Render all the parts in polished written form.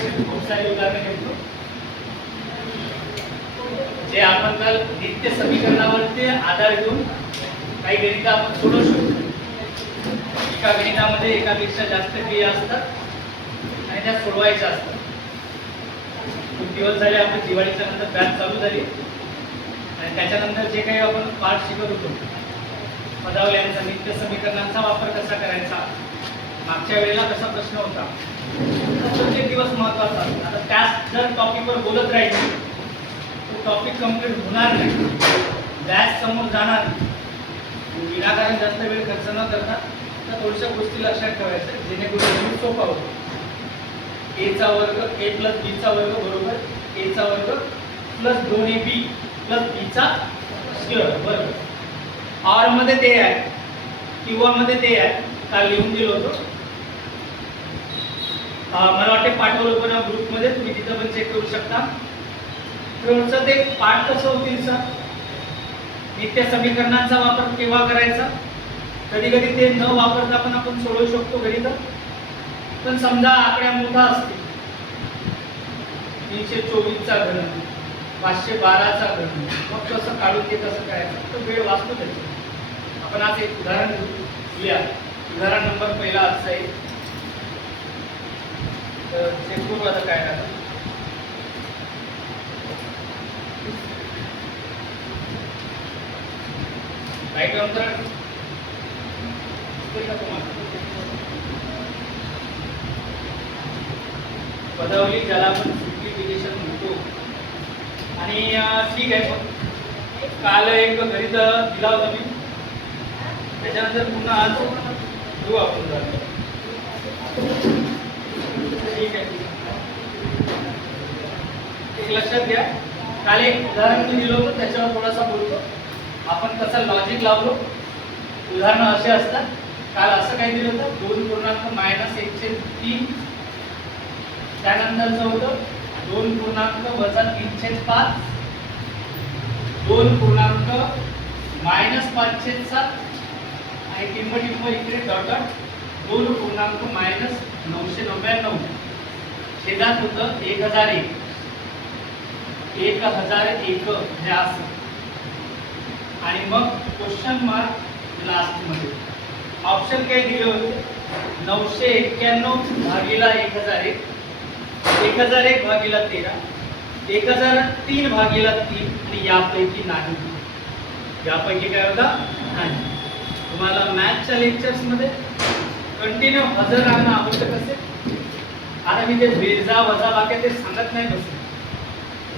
खूप सारे उदाहरण घेतो जे आपण काल नित्य समीकरणावरती आधार घेऊन काही गणित आपण सोडवू शकतो. एका गणितामध्ये एकापेक्षा जास्त क्रिया असतात आणि त्या सोडवायच्या असतात. खूप दिवस झाले आपण दिवाळीच्या नंतर बॅच चालू झाली आणि त्याच्यानंतर जे काही आपण पाठ शिकत होतो पदावल्यांचा नित्य समीकरणांचा वापर कसा करायचा, मागच्या वेळेला कसा प्रश्न होता, प्रत्येक दिवस महत्वाचा असतो. आता त्याच जर टॉपिकवर बोलत राहिलो तो टॉपिक कम्प्लीट होणार नाही, बॅच समोर जाणार नाही. विनाकारण जास्त वेळ खर्च न करता तर थोड्याशा गोष्टी लक्षात ठेवायच्या जेणेकरून सोपा होतो. ए चा वर्ग ए प्लस बी चा वर्ग बरोबर ए चा वर्ग प्लस 2ab प्लस बी चा स्क्वेअर बरोबर. ऑर मध्ये ते आहे किंवा मध्ये ते आहे, काल लिहून दिलं होतं. मला वाटते पाठवलं पण ग्रुपमध्ये, तुम्ही तिथं पण चेक करू शकता. थोडंसं ते पाठ कसं होतील सर, नित्य समीकरणांचा वापर केव्हा करायचा, कधी कधी ते न वापरता पण आपण सोडवू शकतो गणित. पण समजा आकड्या मोठा असतील, 324 चा घन 512 चा घन, मग कसं काढून ते कसं करायचं, तर वेळ वाचतो त्याची. आपण आज एक उदाहरण घेऊया. उदाहरण नंबर पहिला असं आहे, तर चेक करू आता काय राहतं. राईट आन्सर पदावली ज्याला आपण सिम्प्लिफिकेशन म्हणतो. आणि ठीक आहे, पण काल एक गणित दिला होता मी, त्याच्यानंतर पुन्हा आज घेऊ आपण झालं. ठीक आहे, एक लक्षात घ्या. काल एक उदाहरण मी दिलं होतं त्याच्यावर थोडासा बोलतो आपण, कसं लॉजिक लावलो. उदाहरणं असे असतात, काल असं काही दिलं होतं 2.-1/3, त्यानंतरचं होतं 2.-3/5, 2.-5/7 आणि टिंब इकडे डॉट 2.-999 छेदात होतं 1001 हे असं. आणि मग क्वेश्चन मार्क लास्ट मध्ये ऑप्शन काय दिले होते, 991 भागीला 1001, 1001 भागीला 13, 1003 भागीला 3 आणि यापैकी नाही. यापैकी काय होता नाही. तुम्हाला मॅथच्या लेक्चर्स मध्ये कंटिन्यू हजर राहणं आवश्यक असेल. आता मी ते बेजा वजा बाकी ते सांगत नाही बस,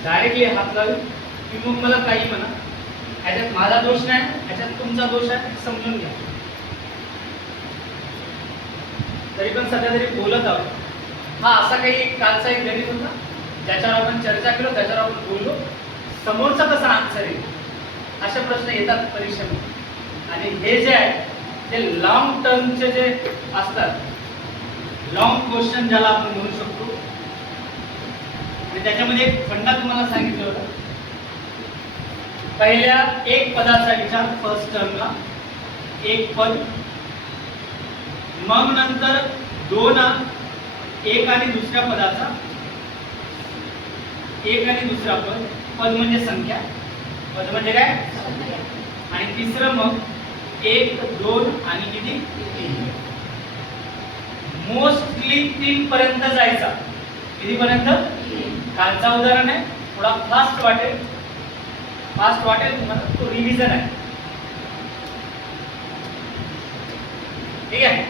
डायरेक्टली हात लावून की मग मला काही म्हणा, ह्याच्यात माझा दोष नाही, ह्याच्यात तुमचा दोष आहे, समजून घ्या. तरी पण सध्या तरी बोलत आहोत. हा असा काही कालचा एक गणित होता ज्याच्यावर आपण चर्चा केलो, त्याच्यावर आपण बोललो. समोरचा कसा आन्सर येईल असे प्रश्न येतात परीक्षेमध्ये. आणि हे जे आहे ते लॉंग टर्मचे जे असतात, लॉंग क्वेश्चन ज्याला आपण म्हणू शकतो. त्याच्यामध्ये एक फंडा तुम्हाला सांगितलं होतं, पहिल्या एक पदाचा विचार, फर्स्ट टर्मला एक पद, मग नंतर 2 एक आणि दुसऱ्या पदाचा, एक आणि दुसरा पद, पद म्हणजे संख्या, पद म्हणजे काय, आणि तिसरं मग 1, 2 आणि किती 3. मोस्टली 3 पर्यंत जायचा. किती पर्यंत? कालचा उदाहरण आहे, थोडा फास्ट वाटेल तुम्हाला, तो रिव्हिजन आहे. ठीक आहे,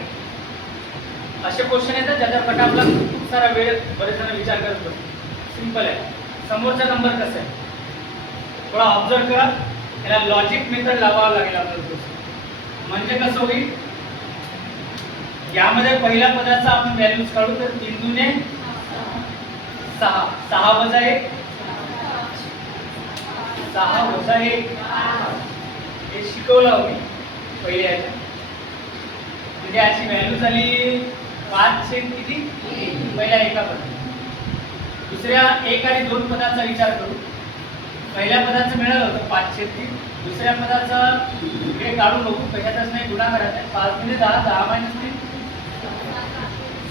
असे क्वेश्चन येतात ज्याच्यावर फटाफट खूप सारा वेळ बरेच जण विचार करत बसतो. सिंपल आहे. समोरचा नंबर कसा आहे थोडा ऑब्झर्व करा, याला लॉजिक मेथड लावावं लागेल आपल्याला. म्हणजे कसं होईल, यामध्ये पहिल्या पदाचा आपण व्हॅल्यूज काढू तर 3 दुने 6, 6 वजा 1, 6 वजा 1 हे शिकवलं मी पहिले याच्या. म्हणजे याची व्हॅल्यू झाली 5 किती पहिल्या एका पदात. दुसऱ्या 1 आणि 2 पदाचा विचार करू. पहिल्या पदाचं मिळालं होतं 5/3, दुसऱ्या पदाचा इकडे काढून बघू, कशातच नाही, गुणाकारात आहे. 5 × 10, 10 - 3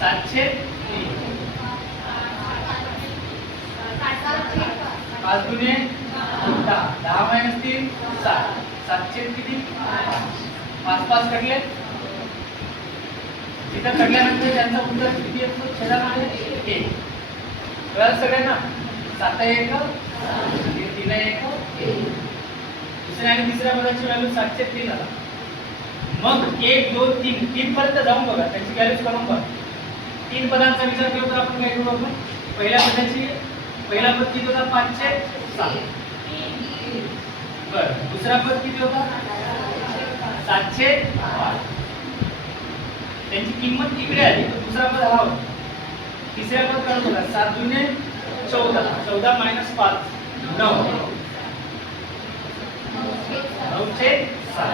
703. 5 दुने 10, 10 मायनस 3 7, 7 किती 5 5 कटले. इथं कटल्यानंतर त्यांचा उत्तर किती येतो छेदामध्ये 1. कळलं सगळ्यांना. 7 1 3 1 दुसऱ्या आणि तिसऱ्या पदाची व्हॅल्यू 703 आला. मग 1 2 3 3 पर्यंत जाऊन बघा, त्याची व्हॅल्यूज करून बघा. 3 पदांचा विचार केला तर आपण काय करू, आपण पहिल्या पदाची पहिला पद किती होता 507. बरं, दुसरा पद किती होता 705. त्यांची किंमत इकडे आली तर दुसरा पद हा होता. तिसऱ्या पद काय होता 7 दुने 14, 14 मायनस 5 9, 906.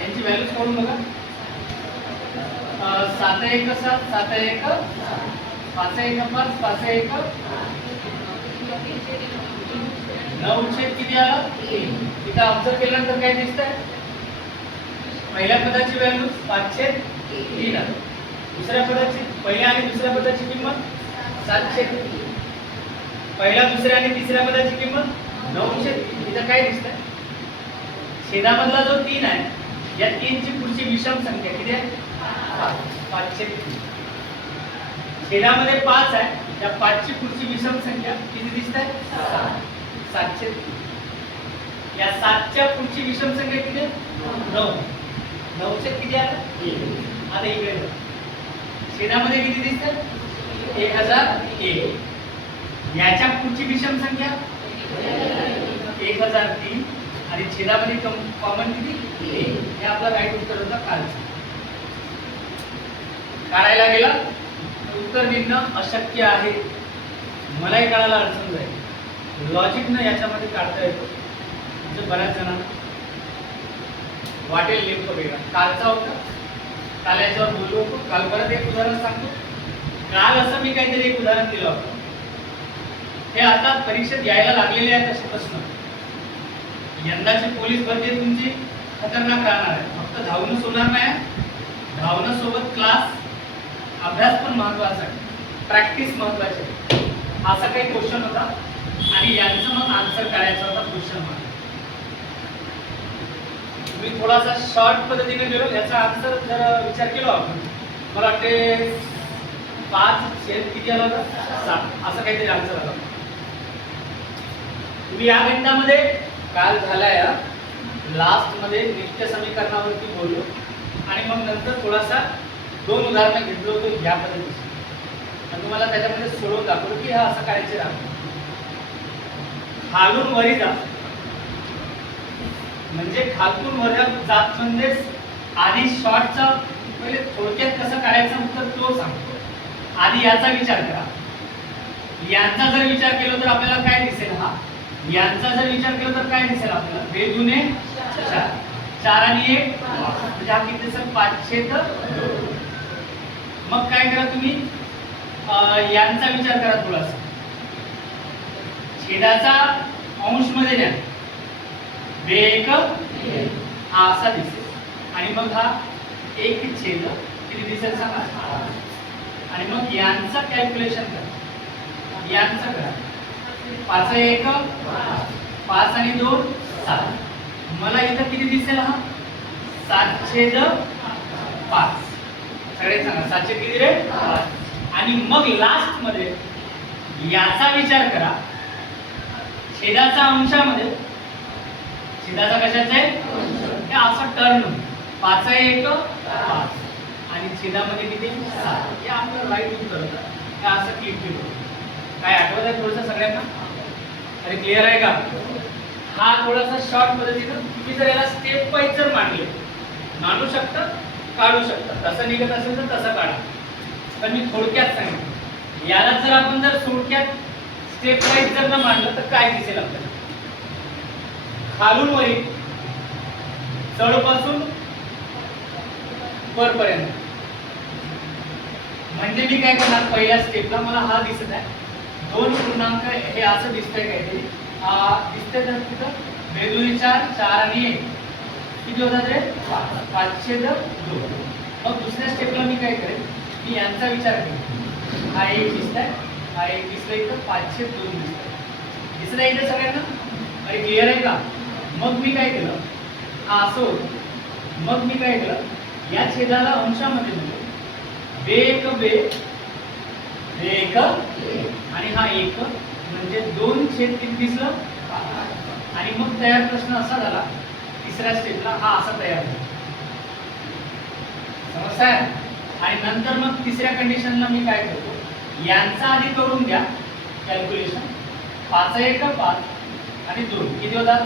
यांची व्हॅल्यूज करून बघा. 7 1 7, 7 1 5 1 5, 5 1 9 किती आला 3. इथं ऑब्झर्व केल्यानंतर काय दिसतंय, पहिल्या पदाची व्हॅल्यू 503 आली. दुसऱ्या पदाची, पहिल्या आणि दुसऱ्या पदाची किंमत 703. पहिल्या दुसऱ्या आणि तिसऱ्या पदाची किंमत 903. इथं काय दिसतंय, छेदामधला जो 3 आहे, या 3 ची पुढची विषम संख्या किती आहे 503. छेदामध्ये 5 आहे, त्या 5 ची पुढची विषम संख्या किती दिसत आहे 703. या 7 च्या पुढची विषम संख्या किती आहे 9. 9 किती आला 1. आता इकडे बघा, छेदामध्ये किती दिसत 1001. याच्या पुढची विषम संख्या 1003 आणि छेदामध्ये कॉमन किती 1. हे आपला राईट उत्तर होता कालचं. काढायला गेला उत्तर निघणं अशक्य आहे. मलाही काढायला अडचण जाईल. लॉजिकनं याच्यामध्ये काढता येतो, म्हणजे बऱ्याच जणांना वाटेल नेमकं वेगळा. कालचा होता, काल याच्यावर बोललो होतो. काल परत एक उदाहरण सांगतो. काल असं मी काहीतरी एक उदाहरण दिलं होतं. हे आता परीक्षेत यायला लागलेले आहेत असे प्रश्न. यंदाची पोलीस भरती तुमची खतरनाक राहणार आहे. फक्त धावणं सोडणार नाही, धावणं सोबत क्लास अभ्यास पण महत्वाचा आहे, प्रॅक्टिस महत्वाची आहे. असा काही क्वेश्चन होता आणि यांचं मग आन्सर करायचा होता क्वेश्चन मार्क. मी थोडासा शॉर्ट पद्धतीने गेलो. याचा आन्सर जर विचार केला आपण, मला वाटते 5 छेद किती आला होता 7, असं काहीतरी आन्सर आला. तुम्ही या गणितामध्ये काल झालाय लास्ट मध्ये नित्य समीकरणावरती बोललो आणि मग नंतर थोडासा 2 उदाहरणं घेतलं होतं या पद्धतीची. तुम्हाला त्याच्यामध्ये सोडवून दाखवलं की हा असं करायचे राहतो. खालून वरी जात म्हणजे खालून वर जात म्हणजेच आधी शॉर्टचा पहिले थोडक्यात कसं काढायचं उत्तर तो सांगतो. आधी याचा विचार करा. यांचा जर विचार केला तर आपल्याला काय दिसेल, हा यांचा जर विचार केला तर काय दिसेल आपल्याला 2 दुने 4, 4 आणि 1 म्हणजे हा किती दिसेल 502. मग काय करा तुम्ही यांचा विचार करा थोडासा. छेदाचा अंश मध्ये न्या, 2 1 हा असा दिसेल आणि मग हा 1 छेद किती दिसेल सांगा. आणि मग यांचा कॅल्क्युलेशन करा, यांचं करा. 5 1 5 आणि 2 7. मला इथं किती दिसेल हा 7/5. सगळे सांगा 7 किती रे 5. आणि मग लास्ट मध्ये याचा विचार करा. छेदाचा अंशामध्ये, छेदाचा कशाचा आहे हे असं टर्न 5 1 5 आणि छेदामध्ये किती 7. हे आपलं राईट उत्तर होतं. हे असं क्लिक केलं. काय आठवत आहे थोडंसं सगळ्यांना? अरे क्लिअर आहे का? हा थोडासा शॉर्ट पद्धतीनं तुम्ही जर याला स्टेप वाईज जर मांडू शकता, काढू शकता. तसं निघत असेल तर तसं काढा. पण मी थोडक्यात सांगितलं. याला जर आपण जर थोडक्यात स्टेप वाईज जर न मांडलं तर काय दिसेल आपल्याला? खालून वरी चढपासून वरपर्यंत. म्हणजे मी काय करणार, पहिल्या स्टेपला मला हा दिसत आहे 2 पूर्णांक हे असं दिसतंय काहीतरी. दिसतंय तर तिथं 2 दुने 4, 4 आणि 1 किती होतात रे 5/2. मग दुसऱ्या स्टेपला मी काय करेन, मी यांचा विचार करेन. हा 1 दिसतंय, हा 1 दिसतंय, इथं 5/2 दिसतंय. दिसत आहे इथे सगळ्यांना? अरे क्लिअर आहे का? मग मी काय केलं, हा असं होतं, मग मी काय केलं, या छेदाला अंशामध्ये दिलं, बेक बे एक आणि हा एक म्हणजे 2/3 दिसलं. आणि मग तयार प्रश्न असा झाला तिसऱ्या स्टेपला, हा असा तयार झाला, समजताय? आणि नंतर मग तिसऱ्या कंडिशनला मी काय करतो, यांचा आधी करून द्या कॅल्क्युलेशन. 5 1 5 आणि 2 किती होतात?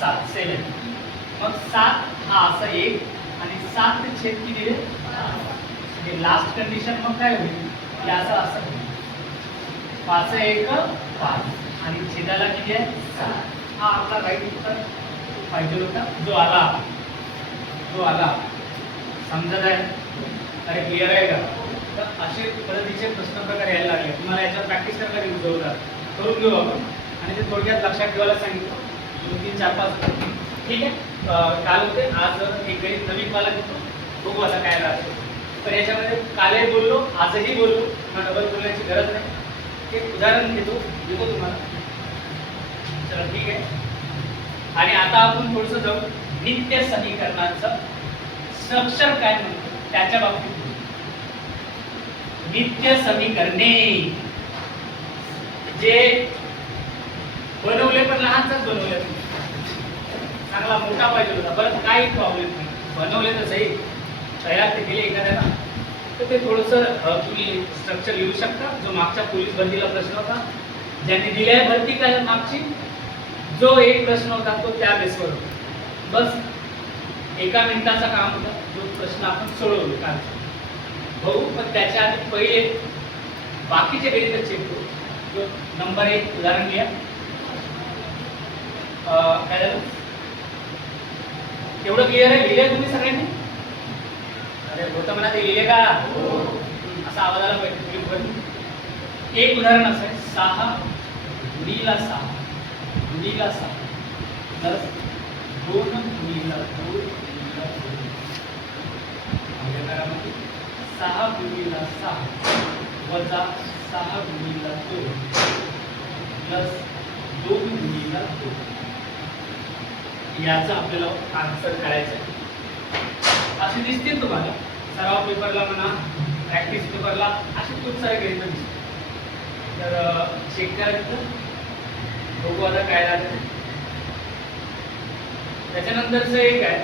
7 7. मग 7 हा असा 1 आणि 7 छेद किती आहे? लास्ट कंडिशन मग काय होईल, याचा असं होईल 5 1 5 आणि छेदाला किती आहे? 7. हा आपला राईट उत्तर पाहिजे होता, जो आला समजत आहे? अरे क्लिअर आहे का? तर असे पद्धतीचे प्रश्न प्रकार यायला लागले. तुम्हाला याच्यावर प्रॅक्टिस करायला घेऊन जोरदार करून घेऊ आपण. आणि ते थोडक्यात लक्षात ठेवायला सांगितलं, 2 3 4 5. ठीक आहे, काल होते, आज एक गणित नवीन वाला घेतो, बघू आता काय राहतो. पण याच्यामध्ये कालही बोललो, आजही बोललो, मला डबल बोलण्याची गरज नाही. एक उदाहरण देतो तुम्हाला. चला ठीक आहे. आणि आता आपण थोडंसं जाऊ नित्य समीकरणाचं स्ट्रक्चर काय म्हणतो त्याच्या बाबतीत. नित्य समीकरणे जे बनवले पण लहानच बनवले, चांगला मोठा पाहिजे होता, बरं काही प्रॉब्लेम नाही, बनवले तर सही, तयार ते केले एखाद्याला, तर ते थोडंसं तुम्ही स्ट्रक्चर लिहू शकता. जो मागच्या पोलीस भरतीला प्रश्न होता, ज्यांनी दिली आहे भरती काय मागची, जो एक प्रश्न होता तो त्या बेसवर होता. बस 1 मिनिटाचा काम होता, जो प्रश्न आपण सोडवलो काल भाऊ. पण त्याच्या आधी पहिले बाकीचे गणित चेक करू. जो नंबर 1 उदाहरण लिहा. काय झालं, एवढं क्लिअर आहे? लिहिले तुम्ही सगळ्यांनी? अरे होतं म्हणा, ते लिहिले का? असा आवाज आला पाहिजे. एक उदाहरण असं आहे, 6 गुणिला 6 गुणिला 6 प्लस 2 गुणिला 2 गुणिला 2. 6 गुणिला 6 वजा 6 गुणिला 2 प्लस 2 गुणिला 2. याचा आपल्याला आन्सर काढायचा आहे. असे दिसतील तुम्हाला सराव पेपरला म्हणा, प्रॅक्टिस पेपरला, असे खूप सारे गणित दिसतील. तर चेक करायचं, बघू आता काय राहतं. त्याच्यानंतरचं एक आहे,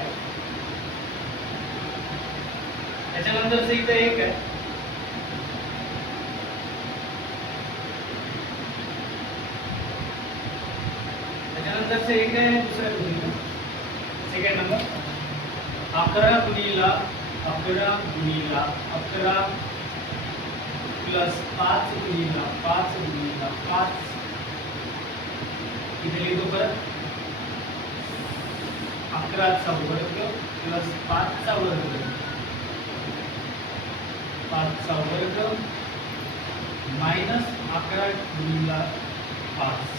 त्याच्यानंतरचं इथं एक आहे, त्याच्यानंतरचं एक आहे दुसऱ्या गुणिला, सेकंड नंबर 11 गुणिला 11 गुणिला 11 प्लस 5 गुणिला 5 गुणिला 5. इथे लिहितो परत, 11चा वर्ग प्लस 5चा वर्ग, 5चा वर्ग मायनस 11 गुणिला 5.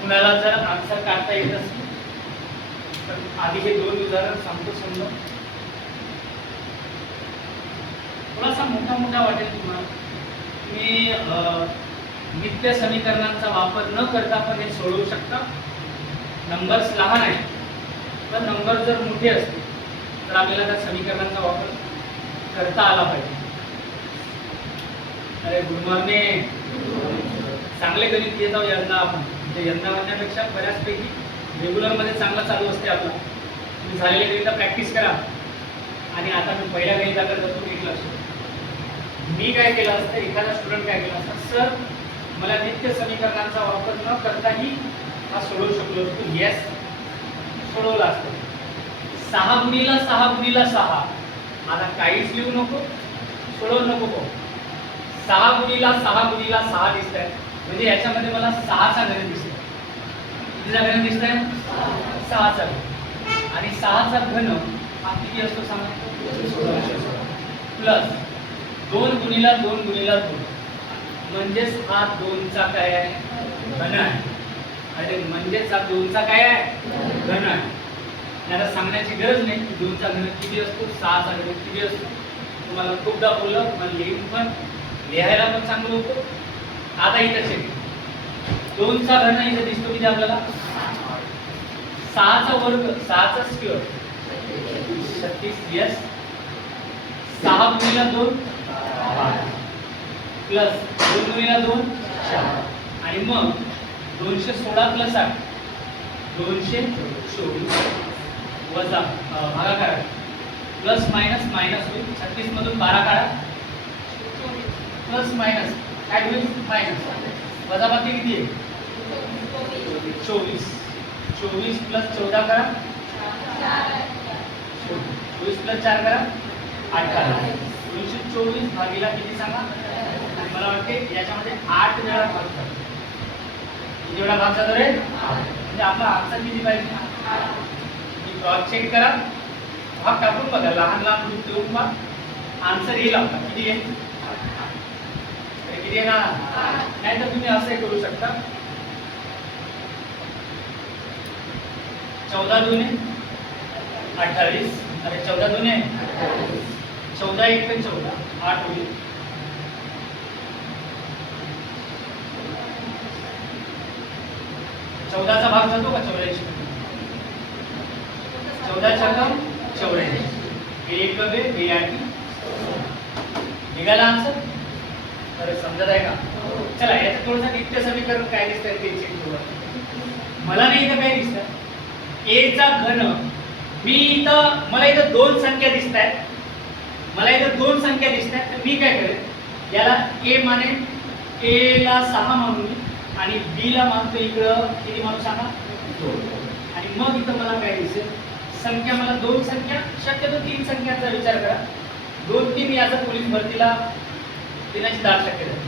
कुणाला जर आन्सर काढता येत असेल तर आधी हे 2 उदाहरण सांगतो. समजा थोडासा मोठा वाटेल तुम्हाला. तुम्ही नित्य समीकरणांचा वापर न करता पण हे सोडवू शकता. नंबर्स लहान आहे, पण नंबर जर मोठे असतील तर आपल्याला त्या समीकरणांचा वापर करता आला पाहिजे. अरे गुड मॉर्निंग. चांगले गणित घेत आहोत यंदा आपण. म्हणजे यंदा म्हणण्यापेक्षा बऱ्याचपैकी रेग्युलरमध्ये चांगलं चालू असते आपलं. तुम्ही झालेल्या गणिता प्रॅक्टिस करा. आणि आता मी पहिल्या गणिताकडे जातो. एक लक्ष, मी काय केलं असतं, एखादा स्टुडंट काय केला असता, सर मला नित्य समीकरणांचा वापर न करताही हा सोडवू शकलो असतो. येस, सोडवला असतो. 6 गुणिला 6 गुणिला 6. आता काहीच लिहू नको, सोडवू नको. 6 गुणिला 6 गुणिला 6 दिसत आहे, म्हणजे याच्यामध्ये मला 6चा गणित दिसतोय. कितीचा गणित दिसत आहे? 6चा. आणि 6चा घन हा किती असतो सांगा? प्लस 2 गुणिला 2 गुणिला 2, म्हणजेच हा 2चा काय आहे? घन आहे. अरे म्हणजेच हा 2चा काय आहे? घन आहे. याला सांगण्या सांगण्याची गरज नाही की 2चा घन किती असतो, 6चा घन किती असतो. तुम्हाला खूपदा बोललं, तुम्हाला लिहून पण लिहायला पण चांगलं होतं. आता इथे चेक 2चा घन इथे दिसतो किती आपल्याला 6चा वर्ग 6चा स्क्वेअर 36 यस 6 गुणिले 2 प्लस 2 गुणिले 2 4 आणि मग 216 प्लस 8 224 वजा भागाकार प्लस मायनस मायनस होईल 36 मधून 12 काढा प्लस मायनस काय होईल मायनस वजाबाकी किती आहे 24 24 प्लस 14 करा 24 प्लस 4 करा 8 करा 224 भागीला किती सांगा. मला वाटते याच्यामध्ये 8 वेळा भाग करतो. किती वेळा भाग जातो रे म्हणजे आपला आन्सर किती पाहिजे क्रॉस चेक करा भाग टाकून बघा लहान लहान ग्रुप देऊन मग आन्सर येईल आपला किती येईल किती येणार. नाही तर तुम्ही असंही करू शकता 14 दुने 28 अरे 14 दुने 14 एक 14 8 होईल. 14चा भाग जातो का 84 14 छक्कम 84 एक बे बे आठी निघाला आन्सर. तर समजत आहे का. चला याचं थोडंसं नित्य समीकरण काय दिसतंय ते चेक करू. मला नाही इथं काय दिसतं a चा घन मी इथं मला इथं 2 संख्या दिसत आहेत. मला इथं 2 संख्या दिसत आहेत तर मी काय करेन याला a माने a ला 6 मानून आणि b ला मानतो इकडं किती मानू सांगा 2 आणि मग इथं मला काय दिसेल संख्या मला 2 संख्या शक्यतो 3 संख्यांचा विचार करा 2-3 याचा पोलीस भरतीला देण्याची दाट शक्यता आहे.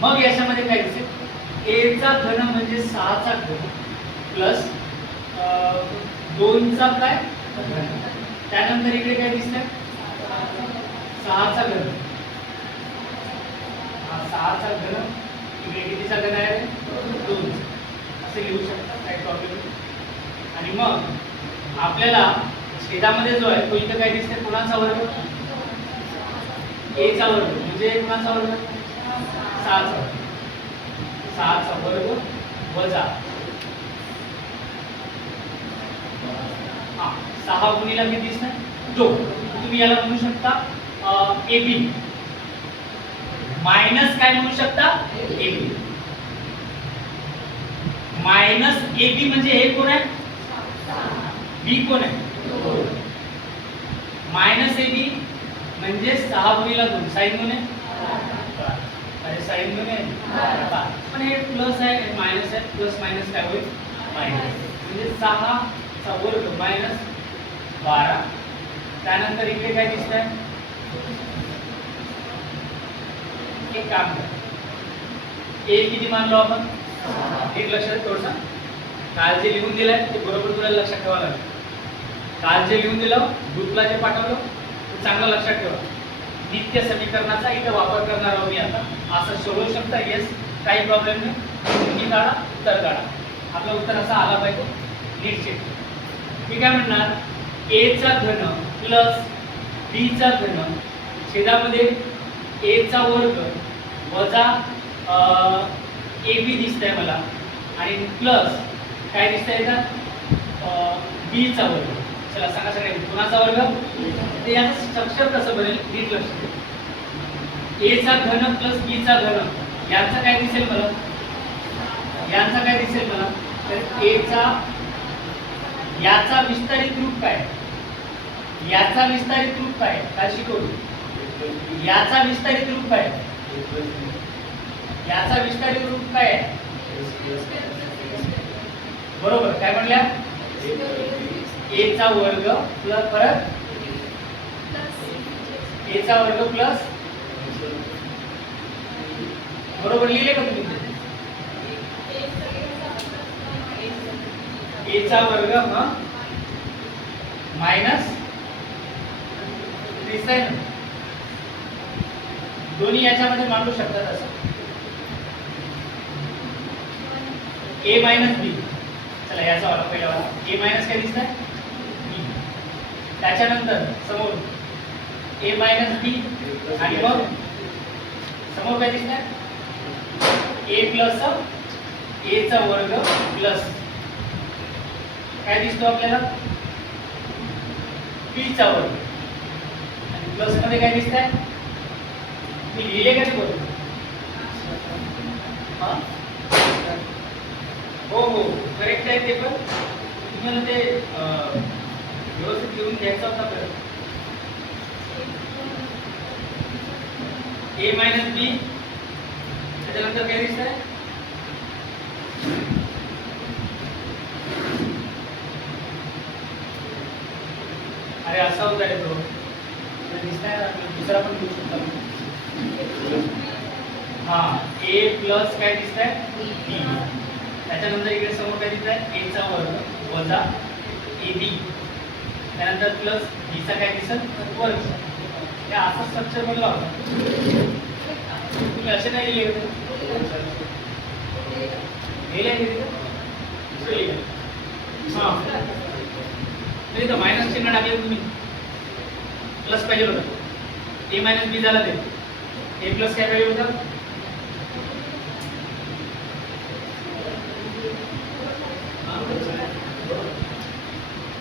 मग याच्यामध्ये काय दिसेल a चा घन म्हणजे 6चा घन प्लस 2चा काय त्यानंतर इकडे काय दिसतंय 6चा घन 6चा घन इकडे कितीचा घन आहे 2 असे लिहू शकता काही प्रॉब्लेम नाही. आणि मग आपल्याला छेदामध्ये जो आहे तो इथं काय दिसतंय कोणाचा वर्ग a चा वर्ग म्हणजे कोणाचा वर्ग 6चा वर्ग वजा 6 गुणिला किती दिसतं 2 तुम्ही याला म्हणू शकता AB मायनस काय म्हणू शकता AB मायनस AB म्हणजे हे कोण आहे B कोण आहे मायनस AB म्हणजे 6 गुणिला 2 साइन गुणे अरे साइन गुणे पण हे प्लस आहे मायनस आहे प्लस मायनस काय होईल मायनस म्हणजे 6 चा वर्ग मायनस 12 त्यानंतर इकडे काय दिसतंय एक काम कर ए किती मानलो आपण एक लक्षात थोडंसं काल जे लिहून दिलंय ते बरोबर तुला लक्षात ठेवावं लागेल. काल जे लिहून दिलं ग्रुपला जे पाठवलं ते चांगलं लक्षात ठेवा. नित्य समीकरणाचा इथं वापर करणार आहोत मी आता असं सोडवू शकता येस काही प्रॉब्लेम नाही. तुम्ही काढा उत्तर काढा आपलं उत्तर असं आला पाहिजे नीट चेक. मी काय म्हणणार a चा घन प्लस b चा घन छेदामध्ये a चा वर्ग वजा ab दिसतंय मला आणि प्लस काय दिसतंय का b चा वर्ग. चला सांगा सगळे कोणाचा वर्ग ते याचं स्ट्रक्चर कसं बनेल नीट लक्ष द्या. a चा घन प्लस b चा घन यांचा काय दिसेल मला यांचा काय दिसेल मला तर a चा याचा विस्तारित रूप काय याचा विस्तारित रूप काय काय शिकवू याचा विस्तारित रूप काय याचा विस्तारित रूप काय बरोबर काय म्हणल्या a चा वर्ग प्लस परत a चा वर्ग प्लस बरोबर लिहिले का तुम्ही a चा वर्ग मायनस दिसतंय ना दोन्ही याच्यामध्ये मांडू शकतात असं a मायनस b. चला याचा वाला पहिला वाला a मायनस काय दिसतंय b त्याच्यानंतर समोर a मायनस बी आणि मग समोर काय दिसणार a प्लस a चा वर्ग प्लस काय दिसतो आपल्याला b चा वर्ग आणि प्लस मध्ये काय दिसतंय मी लिहिले का नाही बरोबर हा हो हो करेक्ट आहे ते पण तुम्हाला ते व्यवस्थित लिहून घ्यायचा होता बरं a मायनस बी त्याच्यानंतर काय दिसतंय अरे असा होता रे तो दिसतंय दुसरा पण लिहू शकता हा a प्लस काय दिसतंय b त्याच्यानंतर इकडे समोर काय दिसतंय a चा वर्ग वजा ab त्यानंतर प्लस b चा काय दिसत वर्ग हे असा स्ट्रक्चर बनला होता तुम्ही असे नाही लिहिले हां नाही तर मायनस चिन्ह टाकले तुम्ही प्लस पाहिजे होतं ए मायनस बी झाला ते ए प्लस काय पाहिजे होतं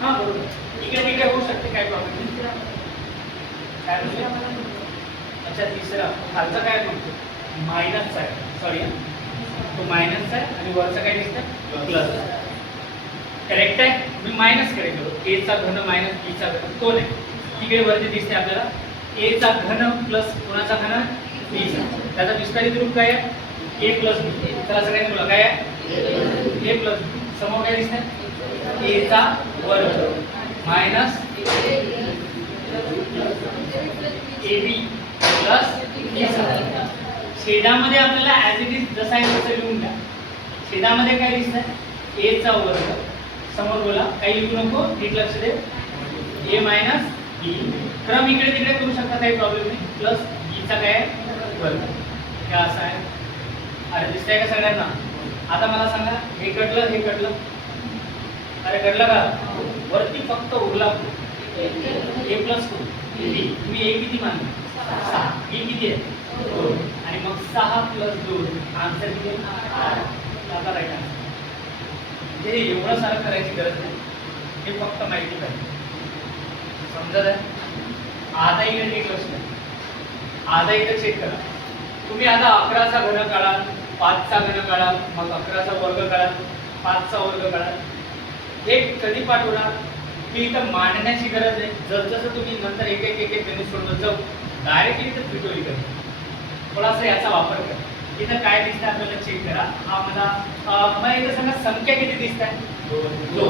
हां बरोबर इकडे तिकडे होऊ शकते काय प्रॉब्लेम नाही काय म्हणतो अच्छा तिसरा खालचा काय म्हणतो मायनसचा आहे सॉरी तो मायनसचा आहे आणि वरचा काय दिसतं प्लस करेक्ट आहे मी मायनस करेक्ट ए चा घन मायनस बी चा घन तो नाही तिकडे वरती दिसते आपल्याला ए चा घन प्लस कोणाचा घन बी चा त्याचा विस्तारित रूप काय आहे ए प्लस बी तर असं काय बोला काय आहे ए प्लस बी समोर काय दिसतं ए चा वर्ग minus A B plus B चा छेदामध्ये आपल्याला ॲज इट इज जसा आहे तसं लिहून घ्या छेदामध्ये काय दिसतं ए चा वर्ग समोर बोला काही लिहू नको नीट लक्ष दे ए मायनस बी क्रम इकडे तिकडे करू शकता काही प्रॉब्लेम नाही प्लस बीचा काय वर्ग काय असं आहे अरे दिसतंय का सगळ्यांना आता मला सांगा हे कटलं अरे कटलं का वरती फक्त उरला ए प्लस बी तुम्ही ए किती मानले 6 बी किती आहे 2 आणि मग 6 प्लस 2 आन्सर किती आता राईट आन्सर हे एवढं सारं करायची गरज नाही हे फक्त माहिती पाहिजे समजत आहे आता इकडे एक लक्ष द्या आता इकडे चेक करा तुम्ही आता 11चा घन काढाल 5चा घन काढाल मग 11चा वर्ग काढाल 5चा वर्ग काढाल हे कधी पाठवणार की इथं मांडण्याची गरज आहे जसं तुम्ही नंतर एक एक गणित सोडवत जाऊ डायरेक्टली इथं ट्युटोरियल करा थोडासा याचा वापर करा इथं काय दिसतं आपल्याला चेक करा हा मला इथं सांगा संख्या किती दिसत आहे 2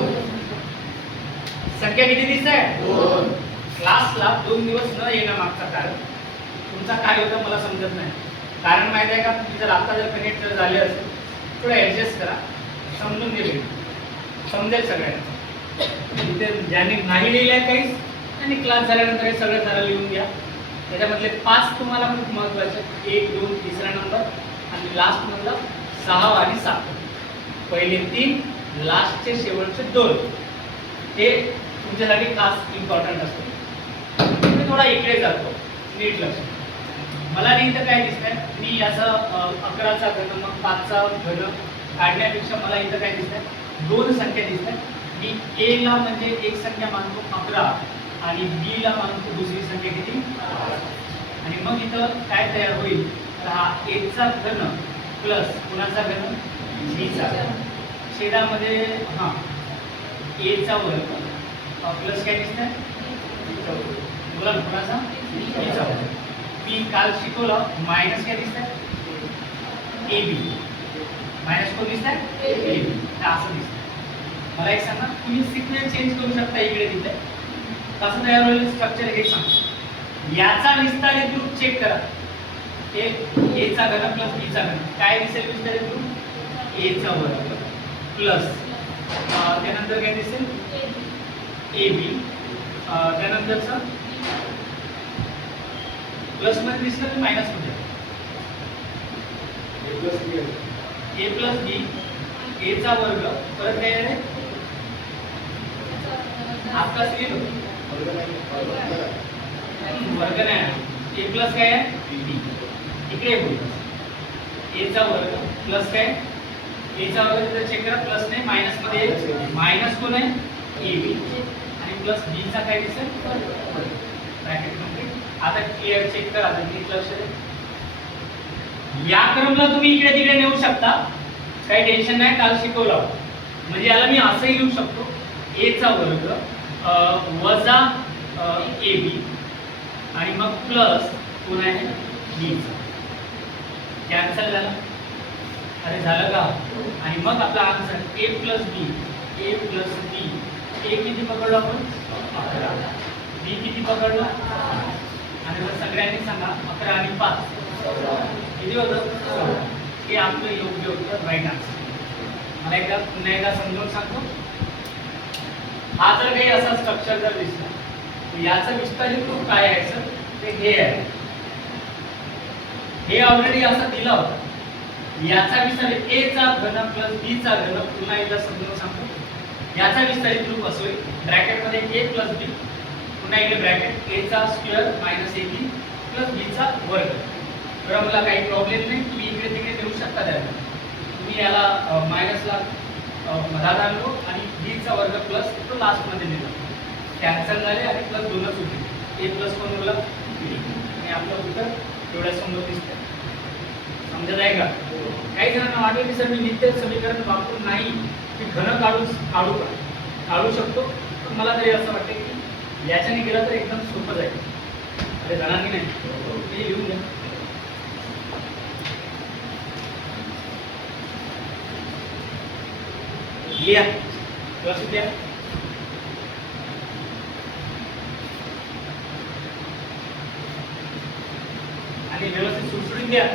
संख्या किती दिसत आहे 2 क्लासला 2 दिवस न येणं मागचं कारण तुमचा काय होतं मला समजत नाही कारण माहिती आहे का तुम्ही जर आता जर कनेक्ट जर झाले असेल थोडं ॲडजस्ट करा समजून घे समजेल सगळ्यांना इथे ज्यांनी नाही लिहिलं आहे काहीच आणि क्लास झाल्यानंतर हे सगळं सारं लिहून घ्या त्याच्यामधले 5 तुम्हाला खूप महत्त्वाचे 1 2 तिसरा नंबर आणि लास्ट मधला 6 आणि 7 पहिले 3 लास्टचे शेवटचे 2 हे तुमच्यासाठी खास इम्पॉर्टंट असतं मी थोडा इकडे जातो नीट लक्ष मला नाही तर काय दिसतंय मी याचं 11चा घन मग 5चा घन काढण्यापेक्षा मला इथं काय दिसतंय 2 संख्या दिसतात मी ए ला म्हणजे एक संख्या मानतो 11 आणि बी ला मानतो दुसरी संख्या किती आणि मग इथं काय तयार होईल तर हा ए चा घन प्लस कुणाचा घन बी चा छेदामध्ये हां ए चा वर्ग प्लस काय दिसतंय बोला कुणाचा बी चा वर्ग मी काल शिकवलं मायनस काय दिसतंय ए बी मायनस कोण दिसतंय ए बी असं दिसतंय मला एक सांगा तुम्ही सिक्वेन्स चेंज करू शकता इकडे तिथे कसं तयार होईल स्ट्रक्चर हे सांग याचा विस्तारित रूप चेक करा ए चा घन प्लस बी चा घन काय दिसेल विस्तारित रूप ए चा वर्ग प्लस त्यानंतर काय दिसेल ए बी त्यानंतरचा प्लस मध्ये दिसलं की मायनस मध्ये ए प्लस बी ए चा वर्ग परत काय आहे आपला लिहिलो वर्ग नाही, ए प्लस काय आहे बी, इकडे बोल ए चा वर्ग प्लस काय ए चा वर्ग, तिथे चेक करा प्लस नाही मायनस मध्ये मायनस कोण आहे ए बी आणि प्लस बी चा काय दिसेल ब्रॅकेट कंप्लीट. आता क्लिअर चेक करा, नीट लक्ष द्या. या क्रमला तुम्ही इकडे तिकडे नेऊ शकता, काही टेन्शन नाही, काल शिकवलं. म्हणजे याला मी असंही लिहू शकतो ए चा वर्ग वजा ए बी आणि मग प्लस कोण आहे बी चा. कॅन्सल झालं, अरे झालं का. आणि मग आपला आन्सर ए प्लस बी, ए प्लस बी. ए किती पकडलो आपण 11, बी किती पकडलो आणि मग सगळ्यांनी सांगा 11 आणि 5 किती होतं. हे आपलं योग्य उत्तर, राईट आन्सर. मला एकदा पुन्हा एकदा समजावून सांगतो. हा जर काही असा स्ट्रक्चर जर दिसला तर याचं विस्तारित रूप काय आहे सर, ते हे आहे. हे ऑलरेडी असं दिलं होतं. याचा विस्तारित ए चा घन प्लस बी चा घन, पुन्हा एकदा समजावून सांगतो. याचा विस्तारित रूप असो ब्रॅकेट मध्ये ए प्लस बी, पुन्हा इकडे ब्रॅकेट ए चा square minus A B plus B चा वर्ग. बरं, मला काही प्रॉब्लेम नाही, तुम्ही इकडे तिकडे देऊ शकता. त्याला तुम्ही याला मायनसला मधात आणलो आणि बी चा वर्ग प्लस तो लास्ट मध्ये दिला, कॅन्सल झाले आणि प्लस दोनच होते. ए प्लस कोण उरलं बी आणि आपलं उत्तर एवढ्या समोर दिसतं. समजत आहे का. काही जणांना वाटलं की सर मी नित्य समीकरण वापरून नाही की घन काढू शकतो, पण मला तरी असं वाटतं की याच्याने गेलं तर एकदम सोपं जाईल. अरे जणांनी नाही, ते लिहून घ्या. लिहा, व्यवस्थित द्या. आणि व्यवस्थित सुटसुटीत द्या.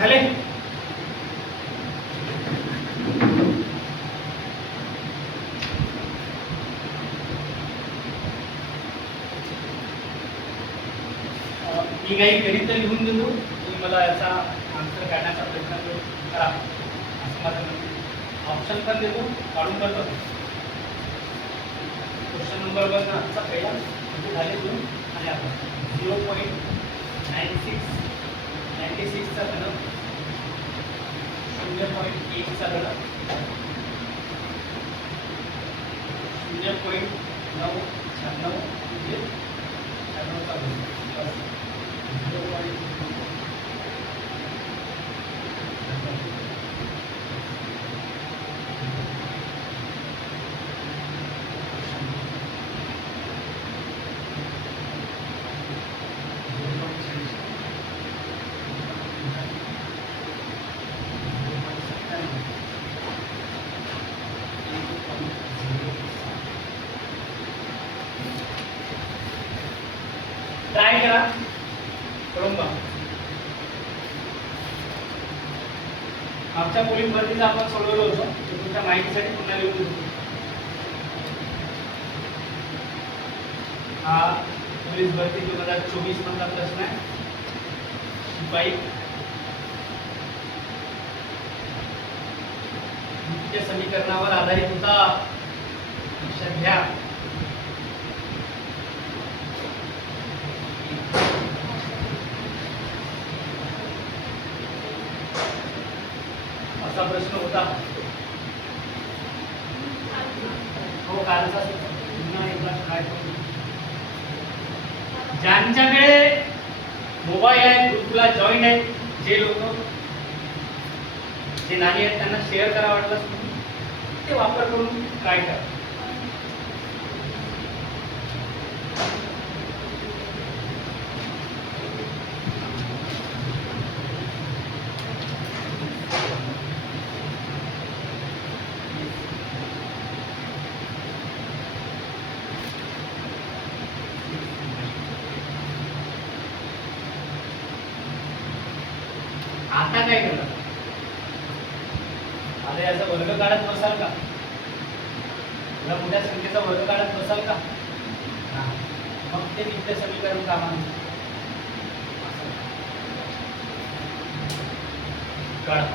झाले. मी काही गणित लिहून देतो, तुम्ही मला याचा आन्सर काढण्याचा प्रयत्न करा असं माझं म्हणणं. ऑप्शन पण देतो, काढून करतो. क्वेश्चन नंबर 1 आजचा पहिला म्हणजे झाले 2 आणि आपण 0.96 चा घन, 0.1 चा घन, 0.996 म्हणजे 96 चा घन प्लस 0. ट्राय करा, करून बघा. मागच्या पोलीस भरतीचा आपण सोडवलं होतं, ते तुमच्या माहितीसाठी पुन्हा लिहून देतो. हा पोलीस भरती 2024 मधला प्रश्न आहे. शिपाई नित्य समीकरणावर आधारित होता. लक्षात घ्या. असा प्रश्न होता. हो, कालचा पुन्हा एकदा ट्राय करू. ज्यांच्याकडे मोबाईल आहे, ग्रुपला जॉईन आहेत, जे लोक जे नाही आहेत त्यांना शेअर करा वाटलं ते वापर करून ट्राय करा. आता काय करणार? आता याचा वर्ग काढत बसाल का? या मोठ्या संख्येचा वर्ग काढत बसाल का? मग ते नित्य समीकरण कामाने काढा.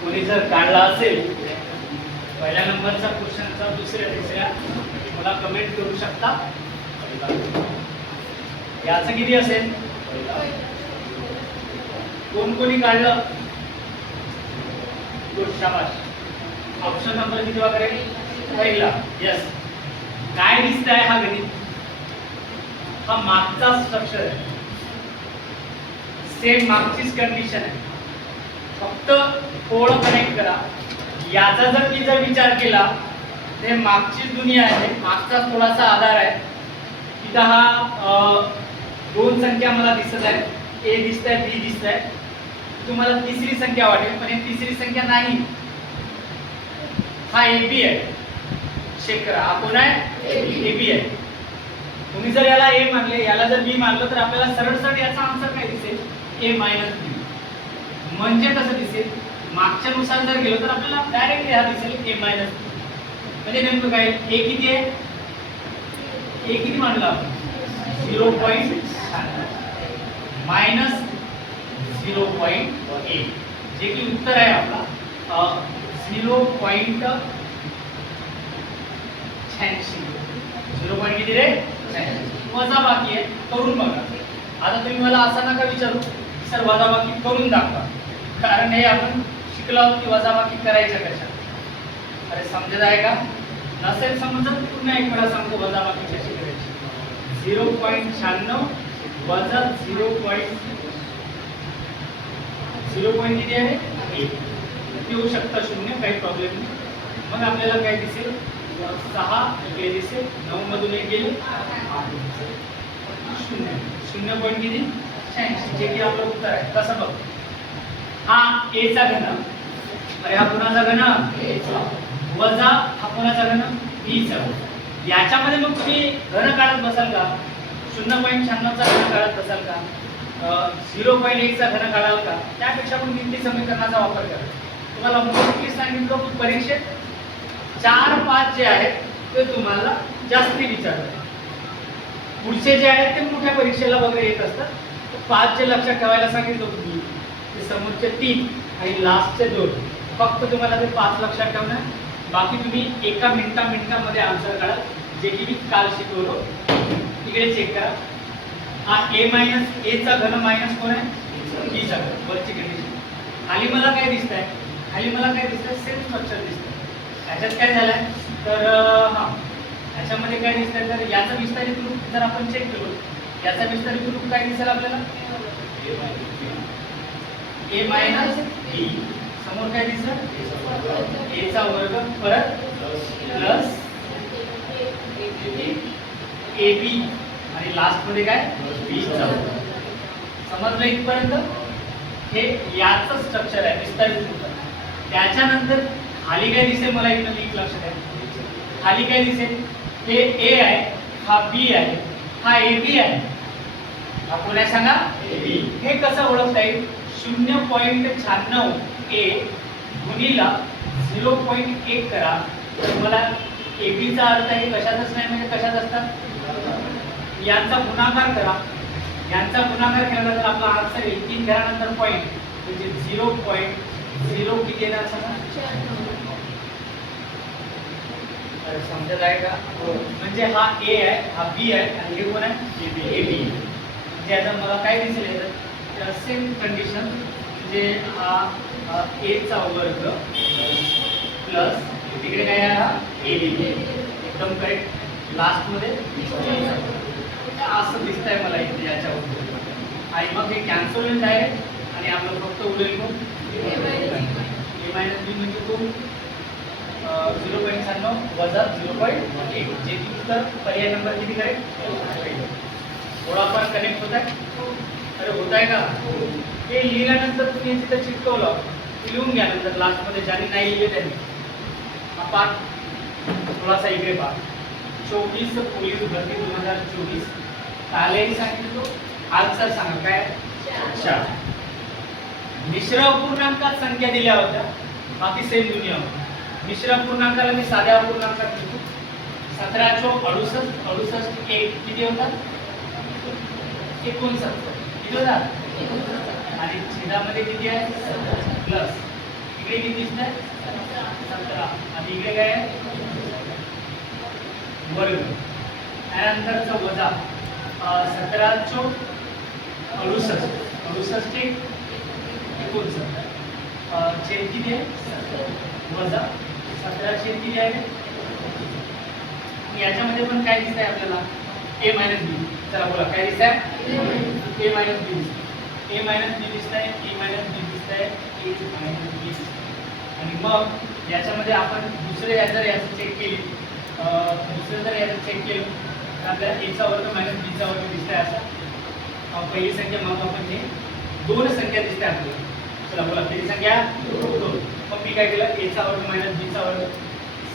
कोणी जर काढला असेल पहिल्या नंबरचा क्वेश्चनचा दुसऱ्या तिसऱ्या मला कमेंट करू शकता. याचं किती असेल? कोण कोणी काढलं? गुड, शाबाश. ऑप्शन नंबर किती वगैरे? पहिला. यस. काय दिसत आहे हा गणित? हा मागचा स्ट्रक्चर आहे, सेम मागचीच कंडिशन आहे, फक्त थोडं कनेक्ट करा. याचा जर विचार केला ते मागचीच दुनिया आहे, मागचा थोडासा आधार आहे. इथं हा दोन संख्या मला दिसत आहे, ए दिसत आहे, बी दिसत आहे. तुम्हाला तिसरी संख्या वाटेल, पण ही तिसरी संख्या नाही. हा ए बी आहे. चेक करा, हा कोण आहे? ए बी आहे. तुम्ही जर याला ए मानले, याला जर बी मानलं तर आपल्याला सरळ सरळ याचा आन्सर काय दिसेल? ए मायनस बी. म्हणजे कसं दिसेल? मागच्या नुसार जर गेलो तर आपल्याला डायरेक्टली हा दिसेल ए मायनस बी. म्हणजे नेमकं काय? ए किती आहे? ए किती मानला आपण? 0.6 मायनस 0.8, जे की उत्तर आहे आपला 0.86. 0. किती रे? 86. वजा बाकी आहे, करून बघा. आता तुम्ही मला असं नका विचारू सर वजाबाकी करून दाखवा, कारण हे आपण शिकलो आहोत की वजाबाकी करायचं कशा. अरे समजत आहे का? नसेल समजत पुन्हा एक वेळा सांगतो वजाबाकी कशी करायची. 0.96 वजा 0. किती आहे? 1. येऊ शकता 0, काही प्रॉब्लेम नाही. मग आपल्याला काय दिसेल? 6 इकडे दिसेल, 9 मधून 1 गेले 0. किती? 86, जे की आपलं उत्तर आहे. कसं बघ, हा ए चा घन, अरे हा कोणाचा घन? ए चा. वजा हा कोणाचा घन? बी चा. याच्यामध्ये मग तुम्ही घन काढत बसाल का? 0.96 चा घन काढत बसाल का? 0.1 चा घन काढाल का? त्यापेक्षा पण गिनती समीकरणाचा वापर करा. तुम्हाला मोस्टली सांगितलं की परीक्षेत 4-5 जे आहेत ते तुम्हाला जास्ती विचारतात. पुढचे जे आहेत ते मोठ्या परीक्षेला वगैरे येत असतात. 5 जे लक्षात ठेवायला सांगितलं तुम्ही, ते समोरचे 3 आणि लास्टचे 2, फक्त तुम्हाला ते 5 लक्षात ठेवणार. बाकी तुम्ही एका मिनिटामध्ये आन्सर काढा, जे की मी काल शिकवलो. इकडे चेक करा, हा ए मायनस ए चा घन मायनस कोण आहे? बी चा घन. वरची कंडिशन. खाली मला काय दिसत आहे? खाली मला काय दिसतंय? सेम स्ट्रक्चर दिसतंय. ह्याच्यात काय झालंय तर ह्याच्यामध्ये काय दिसतंय तर याचा विस्तारित रूप जर आपण चेक केलो, याचा विस्तारित रूप काय दिसेल आपल्याला? ए मायनस बी. समोर काय दिसतं? ए चा वर्ग परत प्लस ए बी आणि लास्ट मध्ये काय? बी चा वर्ग. समजलं इथपर्यंत? हे याचं स्ट्रक्चर आहे, विस्तारित रूप. त्याच्यानंतर खाली काय दिसेल? मला इथं नीट लक्षात आहे. खाली काय दिसेल? हे ए आहे, हा बी आहे, हा ए बी आहे. हा कोण आहे सांगा? A B. हे कसं ओळखता येईल? 0.96 ए गुणीला 0.1 करा तर मला ए बी चा अर्थ आहे कशातच नाही, म्हणजे कशात असतात? यांचा गुणाकार करा. यांचा गुणाकार केला तर आपला आन्सर येईल 3 घरानंतर पॉईंट, म्हणजे 0.0 किती येणार सांगा? समजत आहे का? म्हणजे हा ए आहे, हा बी आहे आणि हे कोण आहे? A B. म्हणजे आता मला काय दिसेल? सेम कंडिशन, म्हणजे हा ए चा वर्ग प्लस तिकडे काय आहे? हा ए बी. एकदम करेक्ट. लास्ट मध्ये असं दिसतंय मला इथे याच्यावर. आणि मग हे कॅन्सल होईल डायरेक्ट आणि आपलं फक्त उरेल कोण ए मायनस बी म्हणजे कोण 0.96 वजा 0.1 जे की उत्तर पर्याय नंबर किती करेक्ट थोडाफार कनेक्ट होत आहे. अरे होत आहे का हे लिहिल्यानंतर तुम्ही तिथं चिटकवलं लिहून घ्या नंतर लास्टमध्ये ज्यांनी नाही लिहिले त्यांनी आपण थोडासा इकडे पहा 24 पोलीस भरती 2024 कालही सांगितलं तो आन्सर सांगा काय 4 मिश्र अपूर्णांकात संख्या दिल्या होत्या बाकी सेम दुनिया मिश्र अपूर्णांकाला मी साध्या अपूर्णांकात लिहतो 17 चोक 68 एक किती होतात 69 किती होतात आणि छेदामध्ये किती आहे प्लस इकडे किती दिसत आहे 17 आणि इकडे काय आहे वर्ग त्यानंतरचा वजा 17 चोक 68 69 छेद किती आहे वजा 17 छेद किती आहे याच्यामध्ये पण काय दिसत आहे आपल्याला ए मायनस बी चला बोला काय दिसत आहे ए मायनस बी ए मायनस बी दिसत आहे ए मायनस बी दिसत आहे ए मायनस बी आणि मग याच्यामध्ये आपण दुसरे जर याचं चेक केली दुसरं जर याचं चेक केलं तर आपल्याला एचा वर्ग मायनस बीचा वर्ग दिसत आहे असा पहिली संख्या मग आपण हे दोन संख्या दिसते आपल्याला चला बोला पहिली संख्या 2 मग मी काय केलं एचा वर्ग मायनस बीचा वर्ग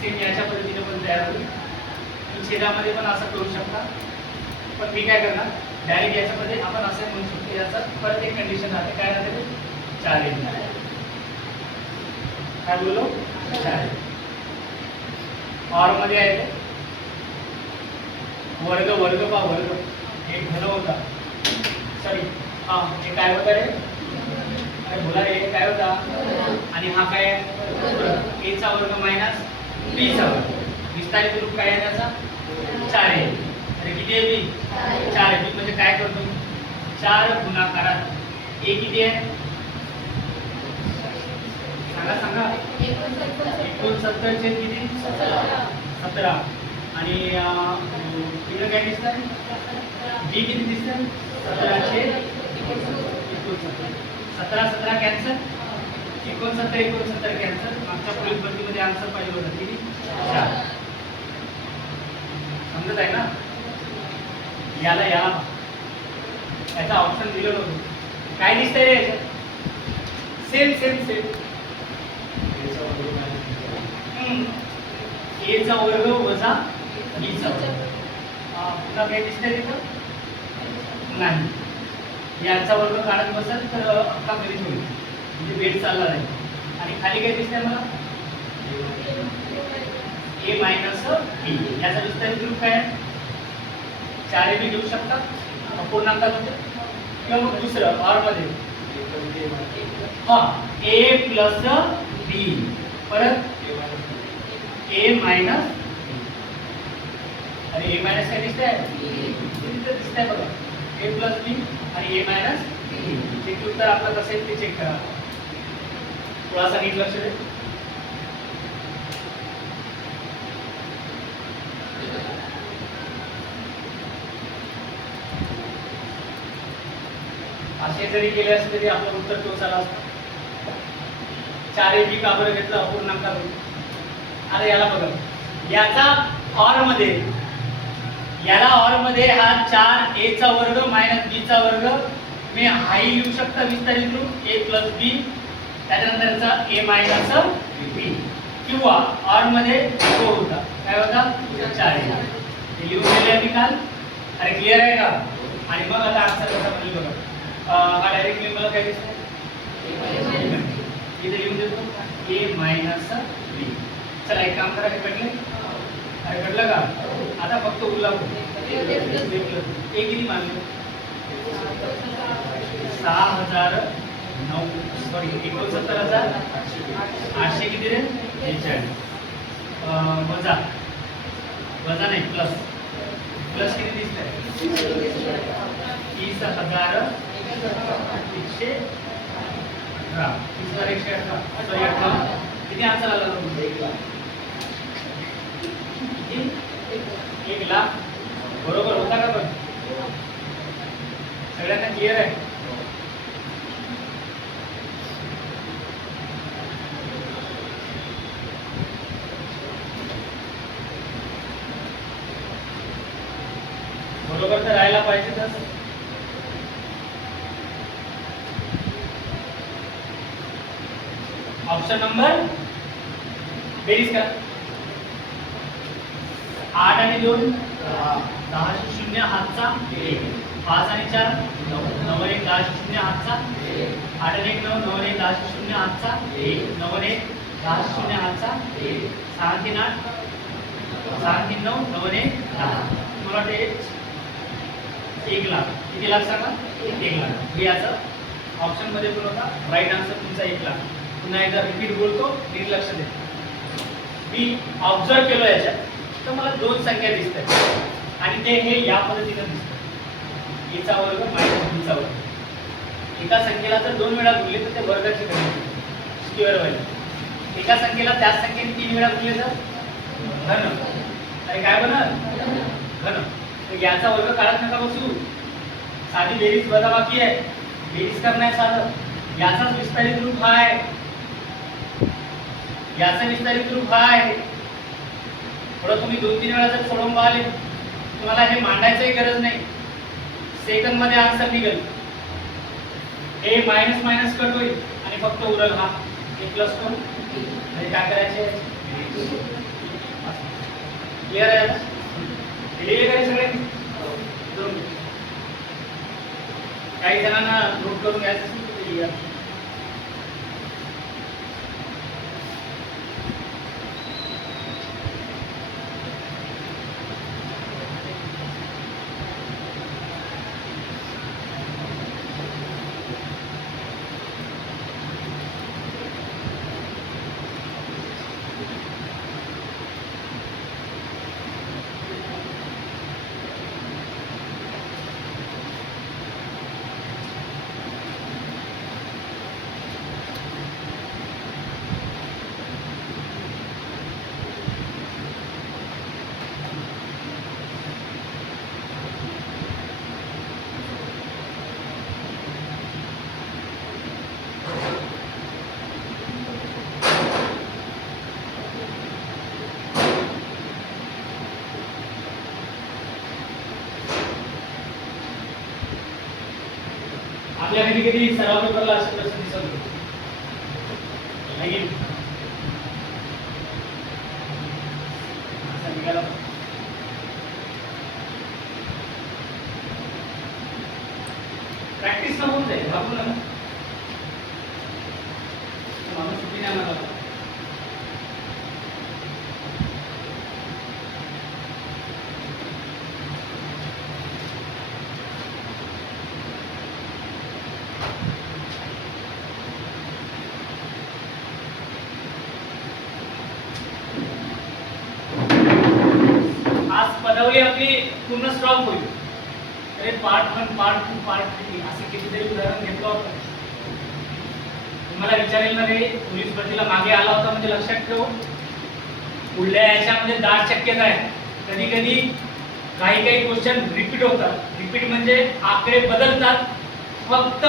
सेम याच्या पद्धतीने पण तयार होईल तुम्ही छेदामध्ये पण असं करू शकता पण मी काय करणार डायरेक्ट याच्यामध्ये आपण असं म्हणू शकतो याचा परत एक कंडिशन राहते काय राहते 4 येईल काय बोललो 4 और मध्ये आहे वर्ग वर्ग पा वर्ग एक घन होता सॉरी हा हे काय होतं रे अरे बोला रे काय होता आणि हा काय ए चा वर्ग मायनस बी चा वर्ग विस्तारित रूप काय आहे त्याचा 4 आहे अरे किती आहे बी 4 आहे बी म्हणजे काय करतो 4 गुणाकारात ए किती आहे सांगा सांगा 69 चे किती 17 आणि इकडे काय दिसतं बी किती दिसतं 17 चे 17 17 कॅन्सल 69 कॅन्सल मागच्या पोलीस भरतीमध्ये आन्सर पाहिजे होतं किती 4 समजत आहे ना याला याचा ऑप्शन दिलं नव्हतं काय दिसतंय रे याच्यात सेम सेम सेम ए चा वर्ग वजा बी चा वर्ग पुन्हा काय दिसतंय तिथं नाही याचा वर्ग काढत बसल तर अख्खा घरीच होईल म्हणजे वेळ चालला नाही आणि खाली काय दिसतंय मला ए मायनस बी याचा विस्तारित रूप काय आहे 4 बी घेऊ शकता अपूर्णांकात होते किंवा मग दुसरं ऑर मध्ये हा ए प्लस बी परत ए मायनस अरे ए मायनस काय दिसतंय दिसतंय बघा ए प्लस बी आणि ए मायनस बी ते उत्तर आपलं कसं आहे ते चेक करा थोडासा नीट लक्ष दे असे जरी केले असते तरी आपलं उत्तर तोच आला असतं 4 बी का बरं घेतलं अपूर्णांकात अरे याला बघा याचा ऑर मध्ये हा 4 ए चा वर्ग मायनस बी चा वर्ग मी हाही लिहू शकता विस्तारित रूप ए प्लस बी त्याच्यानंतरचा ए मायनस बी किंवा ऑर मध्ये तो होता काय होता 4 हे लिहून दिले मी काल अरे क्लिअर आहे का आणि मग आता आन्सर कसा मिळेल बघा हा डायरेक्टली मला काय दिसतं इथे लिहून देतो ए मायनस बी चला एक काम करा हे पडलं अरे पडलं का आता फक्त उरला ए किती मानलं 6009 सॉरी 69,800 किती रे 42 वजा वजा नाही प्लस प्लस किती दिसतंय 30,118 किती आन्सर आला किती 1 लाख बरोबर होता का पण सगळ्यांना क्लिअर आहे बरोबर तर राहायला पाहिजेतच. ऑप्शन नंबर बेरीज करा. 8 आणि 2 10 0 हातचा 5 आणि 4 9 आणि 1 10 0 हातचा 8 आणि 1 9 9 आणि 10 0 हातचा 9 आणि 1 10 0 हातचा 6 3 8 6 3 9 9 आणि 10. मला वाटते 1 लाख. किती लाख सांगा? 1 लाख. हे याचं ऑप्शन मध्ये पण होता. राईट आन्सर तुमचा 1 लाख. पुन्हा एकदा रिपीट बोलतो, नीट लक्ष दे. मी ऑब्झर्व केलं याच्यात तर मला 2 संख्या दिसतात आणि ते हे या पद्धतीने दिसतात. एचा वर्ग मायनस बीचा वर्ग. एका संख्येला जर 2 वेळा गुणले तर ते वर्गाची गणना स्क्वेअर व्हॅल्यू. एका संख्येला त्याच संख्येने 3 वेळा गुणले तर घन. अरे काय बनल? घन. तर याचा वर्ग काढत नका बसू. साधी बेरीज वजाबाकी आहे. बेरीज करणं आहे साधं. याचाच विस्तारित रूप हा आहे. याचं विस्तारित रूप हा आहे. थोडं तुम्ही 2-3 वेळा जर सोडवून पाहिले तुम्हाला हे मांडायचंही गरज नाही. सेकंड मध्ये आन्सर निघेल. हे मायनस मायनस कट होईल आणि फक्त उरल हा 1 + 2. म्हणजे काय करायचे? क्लिअर आहे आता? लिहिले काय सगळे? काही जणांना नोट करून घ्यायचं असेल तर लिहा. आपल्या कधी कधी सराव पेपरला असे प्रश्न दिसत होते नाही. असा निघाला प्रॅक्टिस न होऊन जाईल. भागू नका. माणूस सुट्टी नाही मला. पदवी आपली पूर्ण स्टॉप होईल. अरे पार्ट 1 पार्ट 2 पार्ट 3 असे कितीतरी उदाहरण घेतलं आपण. तुम्हाला विचारेल ना रे पोलीस भरतीला मागे आला होता म्हणजे लक्षात ठेव. पुढल्या याच्यामध्ये दाट शक्यता आहे. कधी कधी काही काही क्वेश्चन रिपीट होतात. रिपीट म्हणजे आकडे बदलतात, फक्त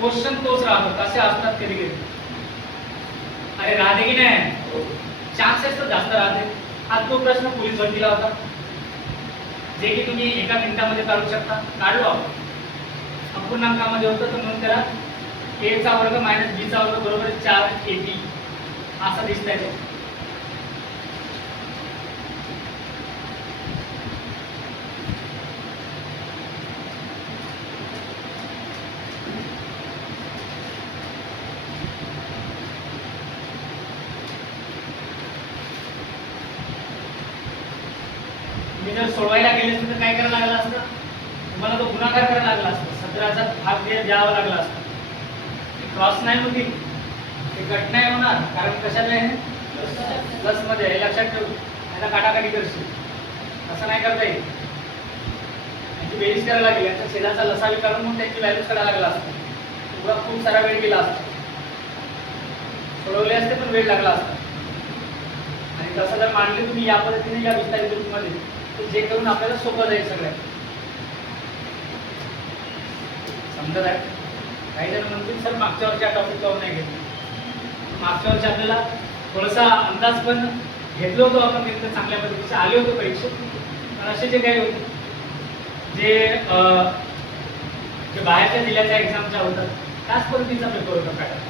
क्वेश्चन तोच राहतो. असे असतात कधी कधी. अरे राहते की नाही? चान्सेस तर जास्त राहते. हा तो प्रश्न पोलीस भरतीला होता जे की तुम्ही एका मिनिटामध्ये काढू शकता. काढलो आपण. अपूर्णांकामध्ये होतं तर म्हणून त्याला a चा वर्ग मायनस b चा वर्ग बरोबर 4ab असं दिसतंय. तुम्ही जर सोडवायला गेले तर काय करायला लागलं असतं? तुम्हाला तो गुणाकार करायला लागला असता. 17चा भाग द्यावा लागला असता. क्रॉस नाही होती, ते कट नाही होणार, कारण कशात आहे? प्लस मध्ये आहे. लक्षात ठेव. याला काटाकाटी करशील, असं नाही करता येईल. याची बेरीज करायला लागेल. याचा छेदाचा लसावी काढून मग त्याची व्हॅल्यूज काढायला लागला असता. तुला खूप सारा वेळ गेला असता. सोडवले असते पण वेळ लागला असता. आणि तसं जर मांडले तुम्ही या पद्धतीने या विस्तारित रूपमध्ये, तर जे करून आपल्याला सोपं जाईल सगळ्यात. समजत आहे? काही जण म्हणतील सर मागच्या वर्षी टॉपिक लावून नाही घेतलं. मागच्या वर्षी आपल्याला थोडासा अंदाज पण घेतलो होतो आपण, तिथं चांगल्या पद्धतीचे आले होते परीक्षेत. पण असे जे काही होते जे जे बाहेरच्या जिल्ह्याच्या एक्झामच्या होतात त्याच पद्धतीचा पेपर होता पॅटर्न.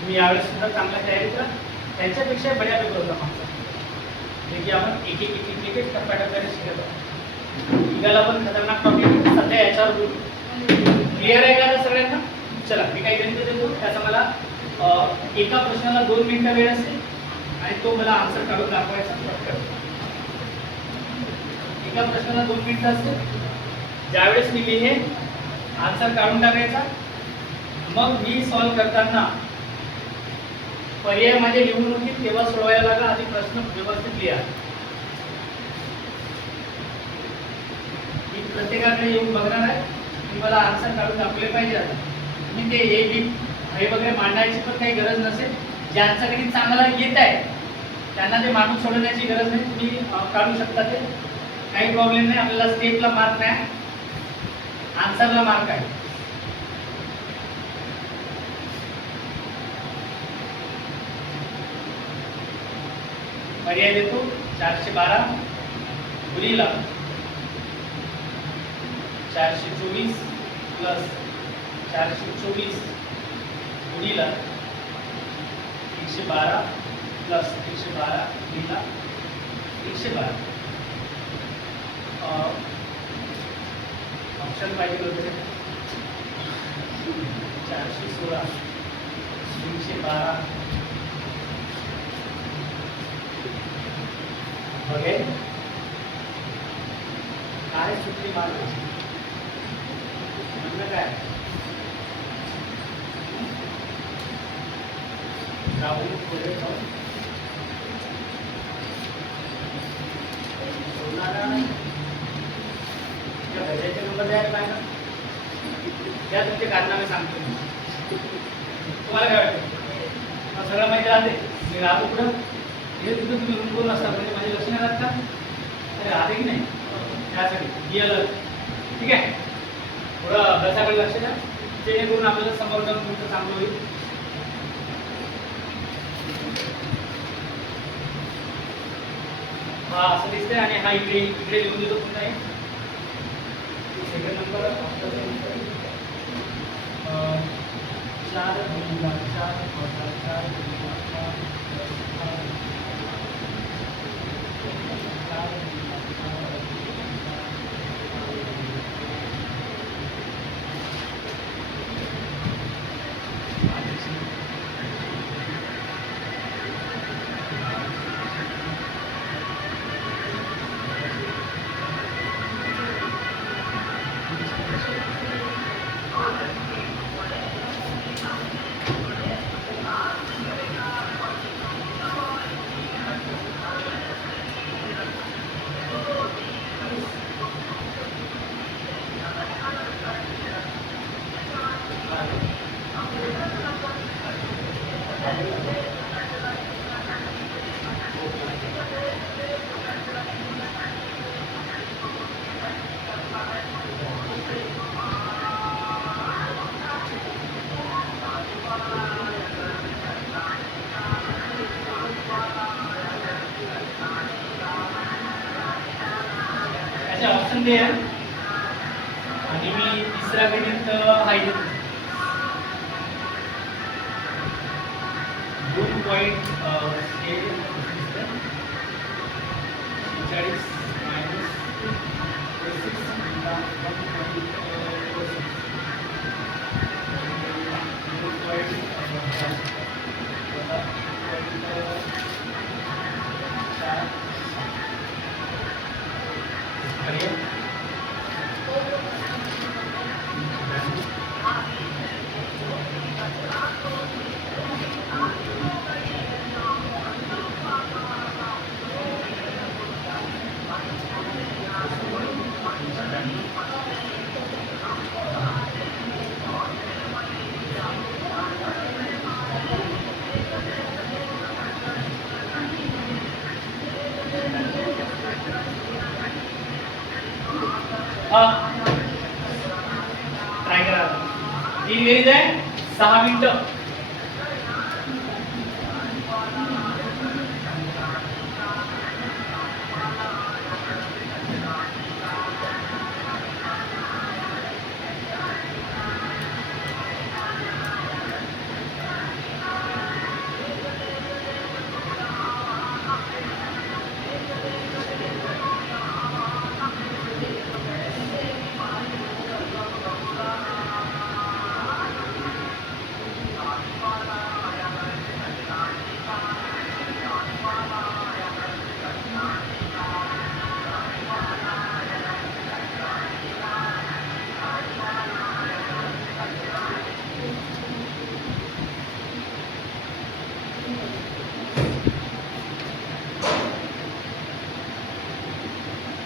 तुम्ही यावेळेस सुद्धा चांगल्या तयारी करा, त्यांच्यापेक्षा बऱ्या पेपर होता मागचा, जे की आपण एक एक एक एक एक टप्प्याटप्प्याने शिकत आहोत. निघाला पण खतरनाक टॉपिक सध्या याच्यावर बोलू. क्लिअर आहे का सगळ्यांना? चला मी काही गणित देतो, त्याचा मला एका प्रश्नाला 2 मिनिटं वेळ असेल आणि तो मला आन्सर काढून दाखवायचा पटकन. एका प्रश्नाला 2 मिनिटं असेल. ज्यावेळेस मी लिहे आन्सर काढून टाकायचा, मग मी सॉल्व करताना पर्याय माझे लिहून होतील तेव्हा सोडवायला लागा, आधी प्रश्न व्यवस्थित लिहा. मी प्रत्येकाकडे येऊन बघणार आहे, मी मला आन्सर काढून दाखवले पाहिजे. आता मी ते ए बी हे वगैरे मांडायची पण काही गरज नसेल. ज्यांचं गणित चांगला येत आहे त्यांना ते मांडून सोडवण्याची गरज नाही, तुम्ही काढू शकता, ते काही प्रॉब्लेम नाही. आपल्याला स्टेपला मार्क नाही, आन्सरला मार्क आहे. पर्याय देतो. 412 गुणिले 424 प्लस 424 गुणिले 112 प्लस 112 गुणिले 112. ऑप्शन पाहिजे होते. 416 112 बघेल काय सुटली मार्ग म्हणणं काय राहुल पुढे सोनारा या भजाचे नंबर द्यायला पाहिजे. त्या तुमचे कारनामे सांगतो. तुम्हाला काय वाटतं? सगळं माहिती राहते. मी राहतो पुढं हे तिथं तुम्ही रूम करून असता म्हणजे माझे लक्ष नाही राहत का? अरे राहते की नाही? त्यासाठी गेलं ठीक आहे. थोडं अभ्यासाकडे लक्ष द्या, जेणेकरून आपल्याला समोर जाऊन तुमचं चांगलं होईल. हा असं दिसतंय आणि हा इकडे इकडे लिहून देतो पुन्हा एक सेकंड नंबर 2 आणि मी तिसरा गणित हाय देतो 6 मिनिटं.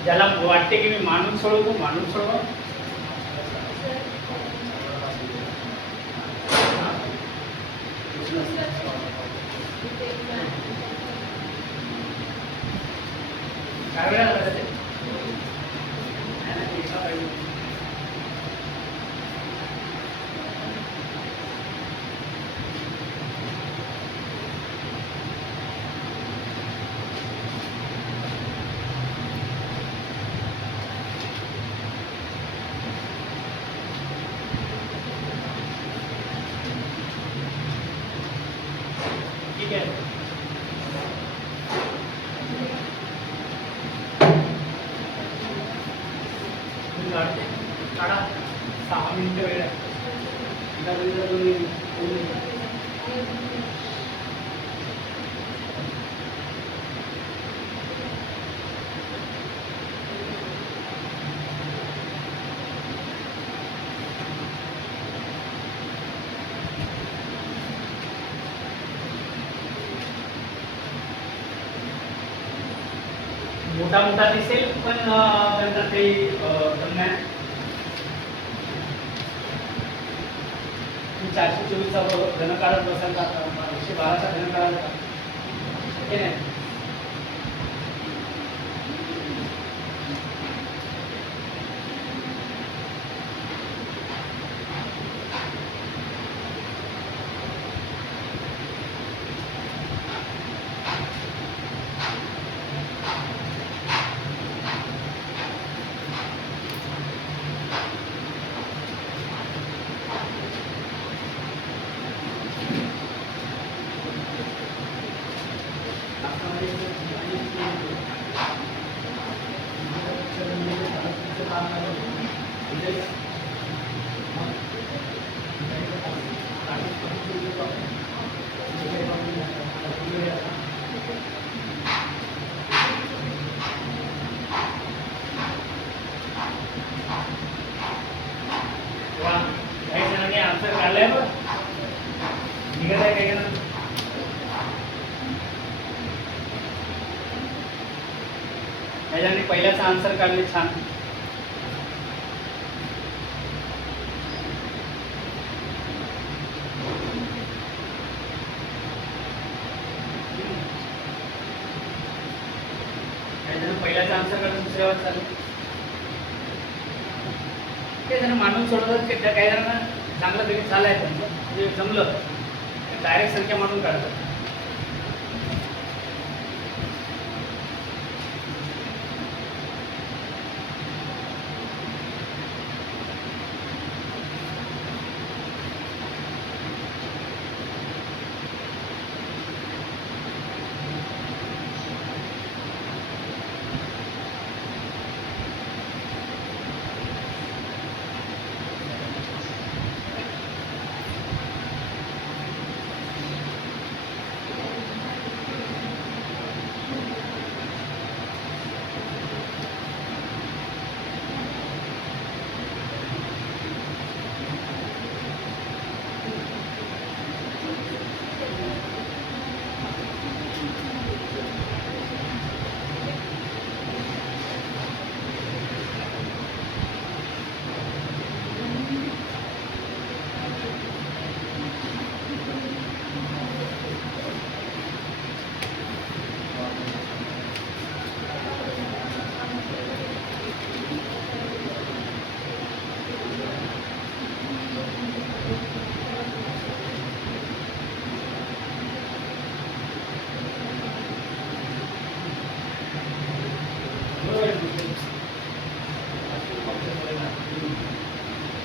ज्याला वाटते की मी मानून सोडवतो मानून सोडवा. काय वेळा झाला ते? ठीक आहे. काढा 6 मिनिटं वेळ आहे. मोठा मोठा दिसेल पण नंतर ते नाही. 424चा धन काढत बसाल का? 112चा धन काढाल का? हे नाही. काही जणांनी आन्सर काढलाय बघ. निघत आहे काही जण. काही जणांनी पहिल्याच आन्सर काढले. छान. काही जण पहिल्याचा आन्सर काढून दुसऱ्यावर चालले. ते जण मानून सोडतात. ते काही जणांना चांगलं तरी चाललंय त्यांचं म्हणजे जमलं डायरेक्ट संख्या मानून काढतात.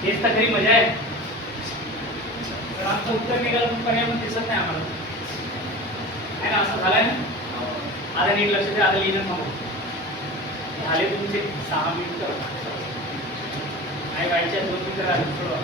तेच तर खरी मजा आहे. तर आमचं उत्तर निघालं पण पर्याय पण दिसत नाही आम्हाला आहे ना. असं झालंय ना. आता नीट लक्ष द्या. आता लिहिणं थांबव. झाले तुमचे 6 मिनिटं. नाही व्हायच्या 2 मिनिटं राहिले. सोडवा.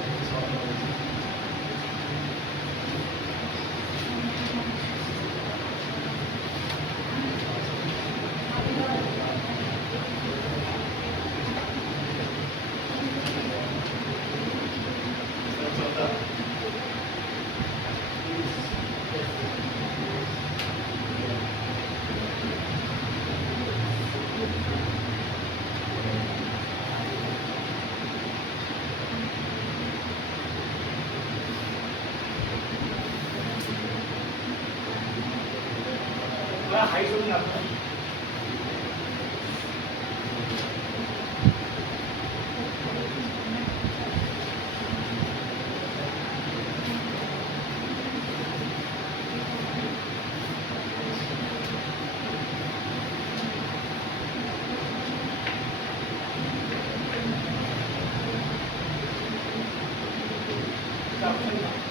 शेवटचा ऑप्शन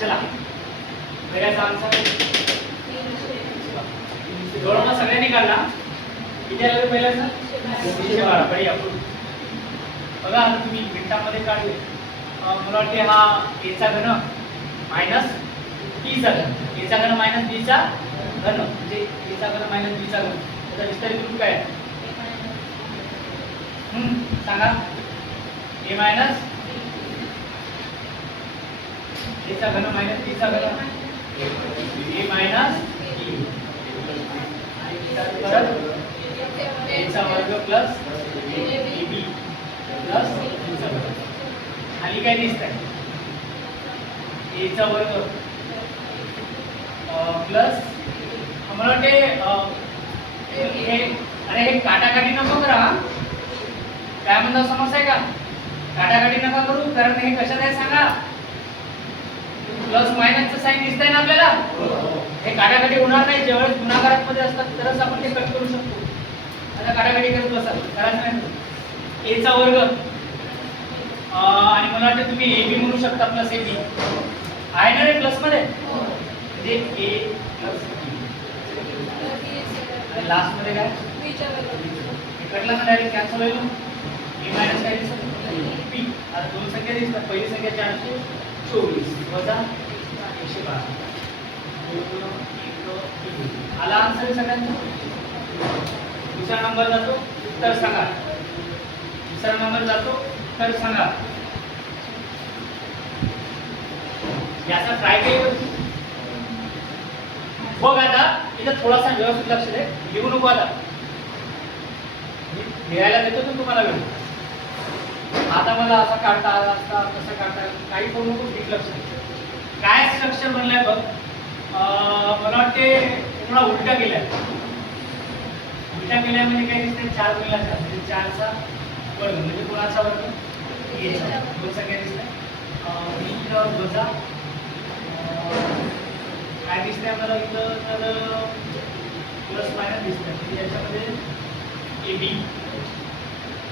चला पहिल्याचा आन्सर जवळपास सगळ्यांनी काढला किती आलं पहिल्याचा 312 पडी आपण बघा आता तुम्ही मिनिटांमध्ये काढले मला वाटते हा a चा घन मायनस b चा घन a चा घन मायनस b चा घन म्हणजे a चा घन मायनस b चा घन त्याचा विस्तारित रूप काय आहे सांगा a मायनस a चा घन मायनस b चा घन a मायनस परत a चा वर्ग प्लस ab प्लस b चा वर्ग खाली काय दिसतंय a चा वर्ग प्लस मला वाटते हे अरे हे काटाकाटी नको करा काय म्हणता समस्या आहे का काटाकाटी नका करू कारण हे कशात आहे सांगा प्लस मायनसचं साइन दिसतंय ना आपल्याला हे काटाकाटी होणार नाही ज्यावेळेस गुणाकारात मध्ये असतात तरच आपण ते कट करू शकतो आता काटाकाटी करत बसा करायचं नाही a चा वर्ग आणि मला वाटतं तुम्ही ab म्हणू शकता प्लस ab आहे ना रे प्लस मध्ये म्हणजे a प्लस b आणि लास्ट मध्ये काय b चा वर्ग कटला ना डायरेक्ट कॅन्सल होईल a मायनस काय दिसतं b आता दोन संख्या दिसतात पहिली संख्या 424 वजा 112 आला आन्सर सगळ्यांचा दुसरा नंबर जातो उत्तर सांगा दुसरा नंबर जातो उत्तर सांगा याचा ट्राय केलं बघ आता इथं थोडासा व्यवस्थित लक्ष दे लिहू नको आता लिहायला देतो तर तुम्हाला वेळ आता मला असा काढता आला असता कसं काढता काही करू नको नीट लक्ष दे काय स्ट्रक्चर बनलाय बघ मला वाटते थोडा उलटा केलाय म्हणजे काय दिसतंय 4 गुणिले 4 म्हणजे 4 चा वर्ग म्हणजे कोणाचा वर्ग a चा दोन संख्या दिसतंय इथं वजा काय दिसतंय आपल्याला इथं तर प्लस मायनस दिसतंय म्हणजे याच्यामध्ये ab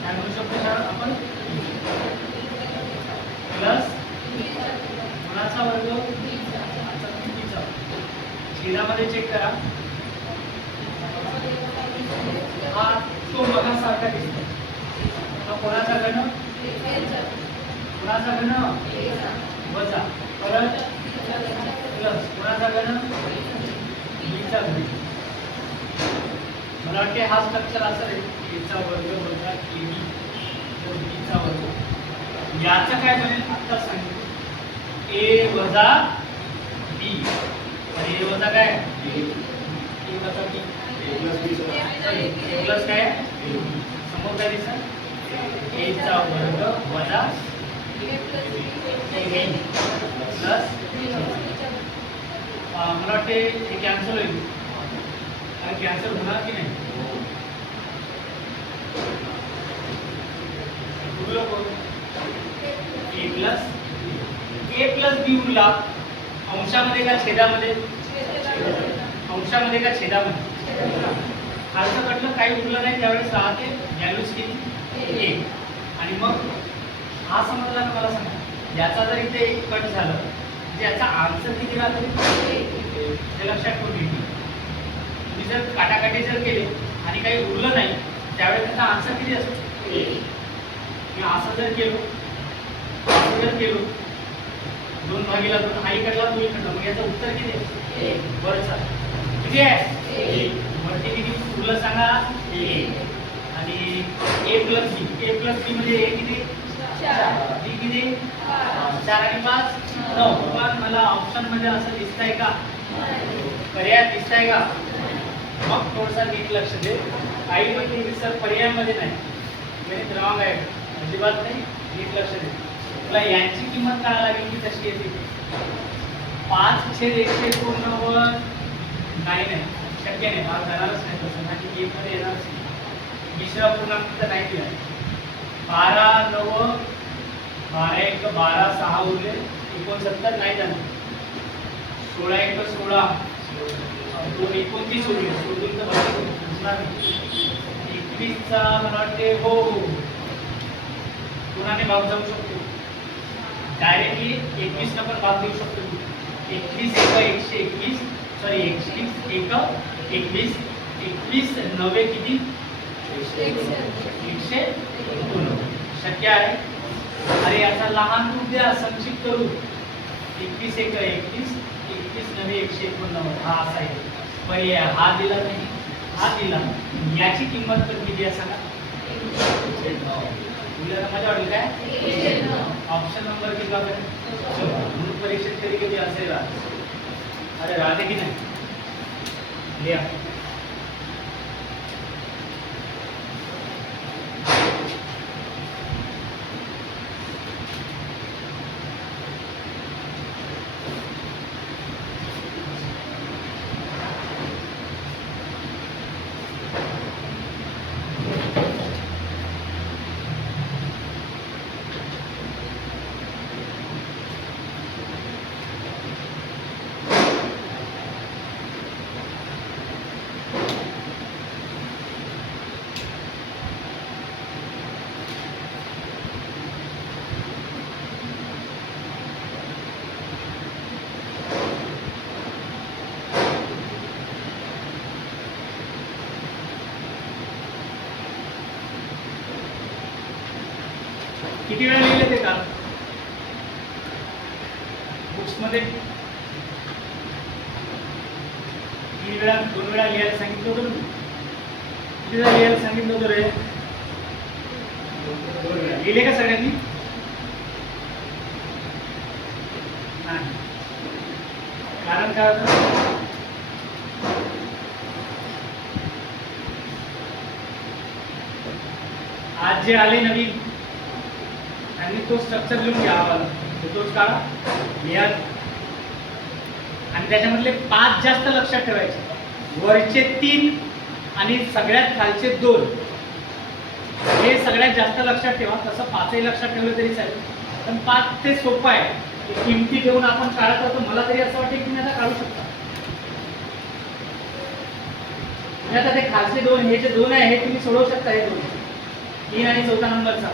काय म्हणू शकतो सर आपण प्लस कोणाचा वर्ग छेदामध्ये चेक करा हा तो बघा सारखा दिसतो हा कोणाचा घन कोणाचा घन वजा परत प्लस कोणाचा घन बीचा घन मला वाटते हा स्ट्रक्चर असं आहे a चा वर्ग वजा ab बीचा वर्ग याचं काय बनेल आता सांगितलं a वजा b आणि a वजा काय a छोटासा b प्लस काय समोर काय दिसत a चा वर्ग वजा a प्लस मला वाटते हे कॅन्सल होईल आणि कॅन्सल होणार की नाही ए प्लस बी उरला अंशामध्ये का छेदामध्ये अंशामध्ये का छेदामध्ये खालचं कटलं काही उरलं नाही त्यावेळेस राहते व्हॅल्यूज किती ए आणि मग हा समजला का मला सांगा याचा जर इथे कट झालं याचा आन्सर किती राहतो ते लक्षात ठेवून तुम्ही जर काटाकाटी जर केले आणि काही उरलं नाही त्यावेळेस त्याचा आन्सर किती असतो मी असं जर केलो दोन भागीला दोन आई कडला दोन इकडला मग याचं उत्तर किती आहे वरचा किती आहे वरती किती उरलं सांगा ए आणि ए प्लस बी म्हणजे ए किती बी किती 4 आणि 5 9 पण मला ऑप्शन मध्ये असं दिसतंय का पर्याय दिसतंय का मग थोडंसं नीट लक्ष दे आई म्हणते सर पर्यायामध्ये नाही गणित रॉंग आहे अजिबात नाही नीट लक्ष दे तुला यांची किंमत काय लागेल की कशी येते 5/189 नाही शक्य नाही भाग जाणारच नाही तसं आणि एक मध्ये येणारच नाही मिश्र पूर्णांक तर नाही दिला 12 9 12 6 उरले 69 नाही जाणार 16 16 2 29 उरले सोडून तर बसणार नाही 21 चा मला वाटते हो कोणाने भाग जाऊ शकतो डायरेक्टली 21 ला पण भाग देऊ शकतो 21 121 सॉरी 21 21 90 किती 190 शक्य आहे अरे याचा लहान रूप द्या संक्षिप्त रूप 21 21 90 189 हा असा आहे पर्याय हा दिला नाही हा दिला याची किंमत पण किती आहे सांगा मजा वाटली काय ऑप्शन नंबर किती वापरेल म्हणून परीक्षेत कधी कधी असेल अरे राहते की नाही लिहा किती वेळा लिहिले ते का बुक्स मध्ये 3 वेळा 2 वेळा लिहायला सांगितलं होतं किती वेळा लिहायला सांगितलं होतं रे 2 वेळा लिहिले का सगळ्यांनी नाही कारण काय होतं आज जे आले नवीन आणि तो स्ट्रक्चर लिहून घ्यावा तोच काढा लिहा आणि त्याच्यामधले 5 जास्त लक्षात ठेवायचे वरचे 3 आणि सगळ्यात खालचे 2 हे सगळ्यात जास्त लक्षात ठेवा तसं 5ही लक्षात ठेवलं तरी चालेल पण 5 ते सोपं आहे किमती ठेवून आपण काढत राहतो मला तरी असं वाटतं की तुम्ही आता काढू शकता आता ते खालचे 2 हे जे 2 आहे हे तुम्ही सोडवू शकता हे 2 3 आणि 4था नंबरचा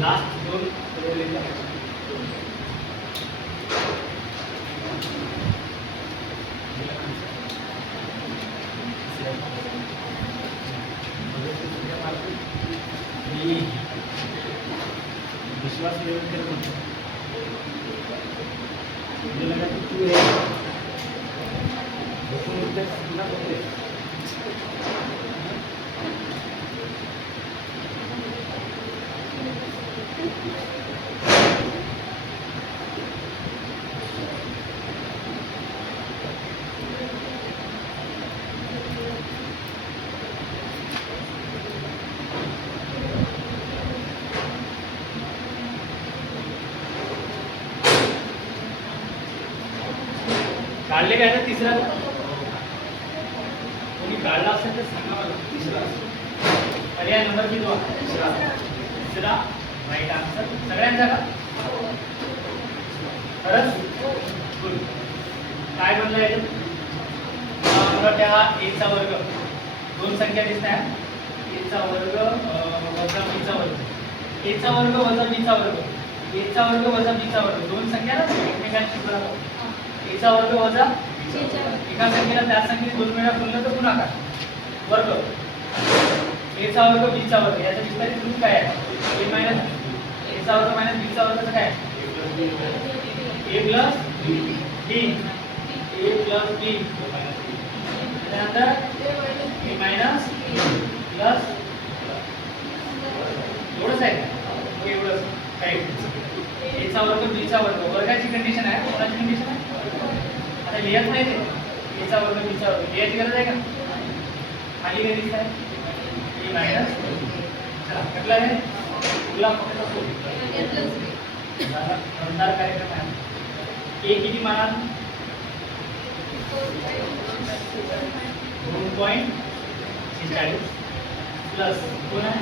लास्ट 2 काढले काय ना तिसरा कोणी काढला असेल तर सांगा मला तिसरा पर्याय नंबर किती तिसरा राईट आन्सर सगळ्यांचा का खरंच गुड काय म्हणलं याच्यात मला त्या एचा वर्ग दोन संख्या दिसत आहे एचा वर्ग वजा बीचा वर्ग एचा वर्ग वजा बीचा वर्ग एचा वर्ग वजा बीचा वर्ग दोन संख्या ना एकमेकांशी बरोबर एचा वर्ग वजा एका संख्येला त्या संख्येने दोन वेळा बोललं तर गुणाकार वर्ग एचा वर्ग बीचा वर्ग याचा विस्तारित रूप काय आहे ए मायनस एचा वर्ग मायनस बीचा वर्गचं काय ए प्लस बी ए प्लस बी त्यानंतर ए मायनस प्लस एवढंच आहे का एवढंच काय एचा वर्ग बीचा वर्ग वर्गाची कंडिशन आहे कोणाची कंडिशन आहे आता लिहत नाही ते एचा वर्ग बीचा वर्ग लिहायची गरज आहे का खाली काय दिसत आहे ए मायनस चला कटलं आहे तुला फक्त दमदार कार्यक्रम आहे ए किती मानाल 2.46 प्लस कोण आहे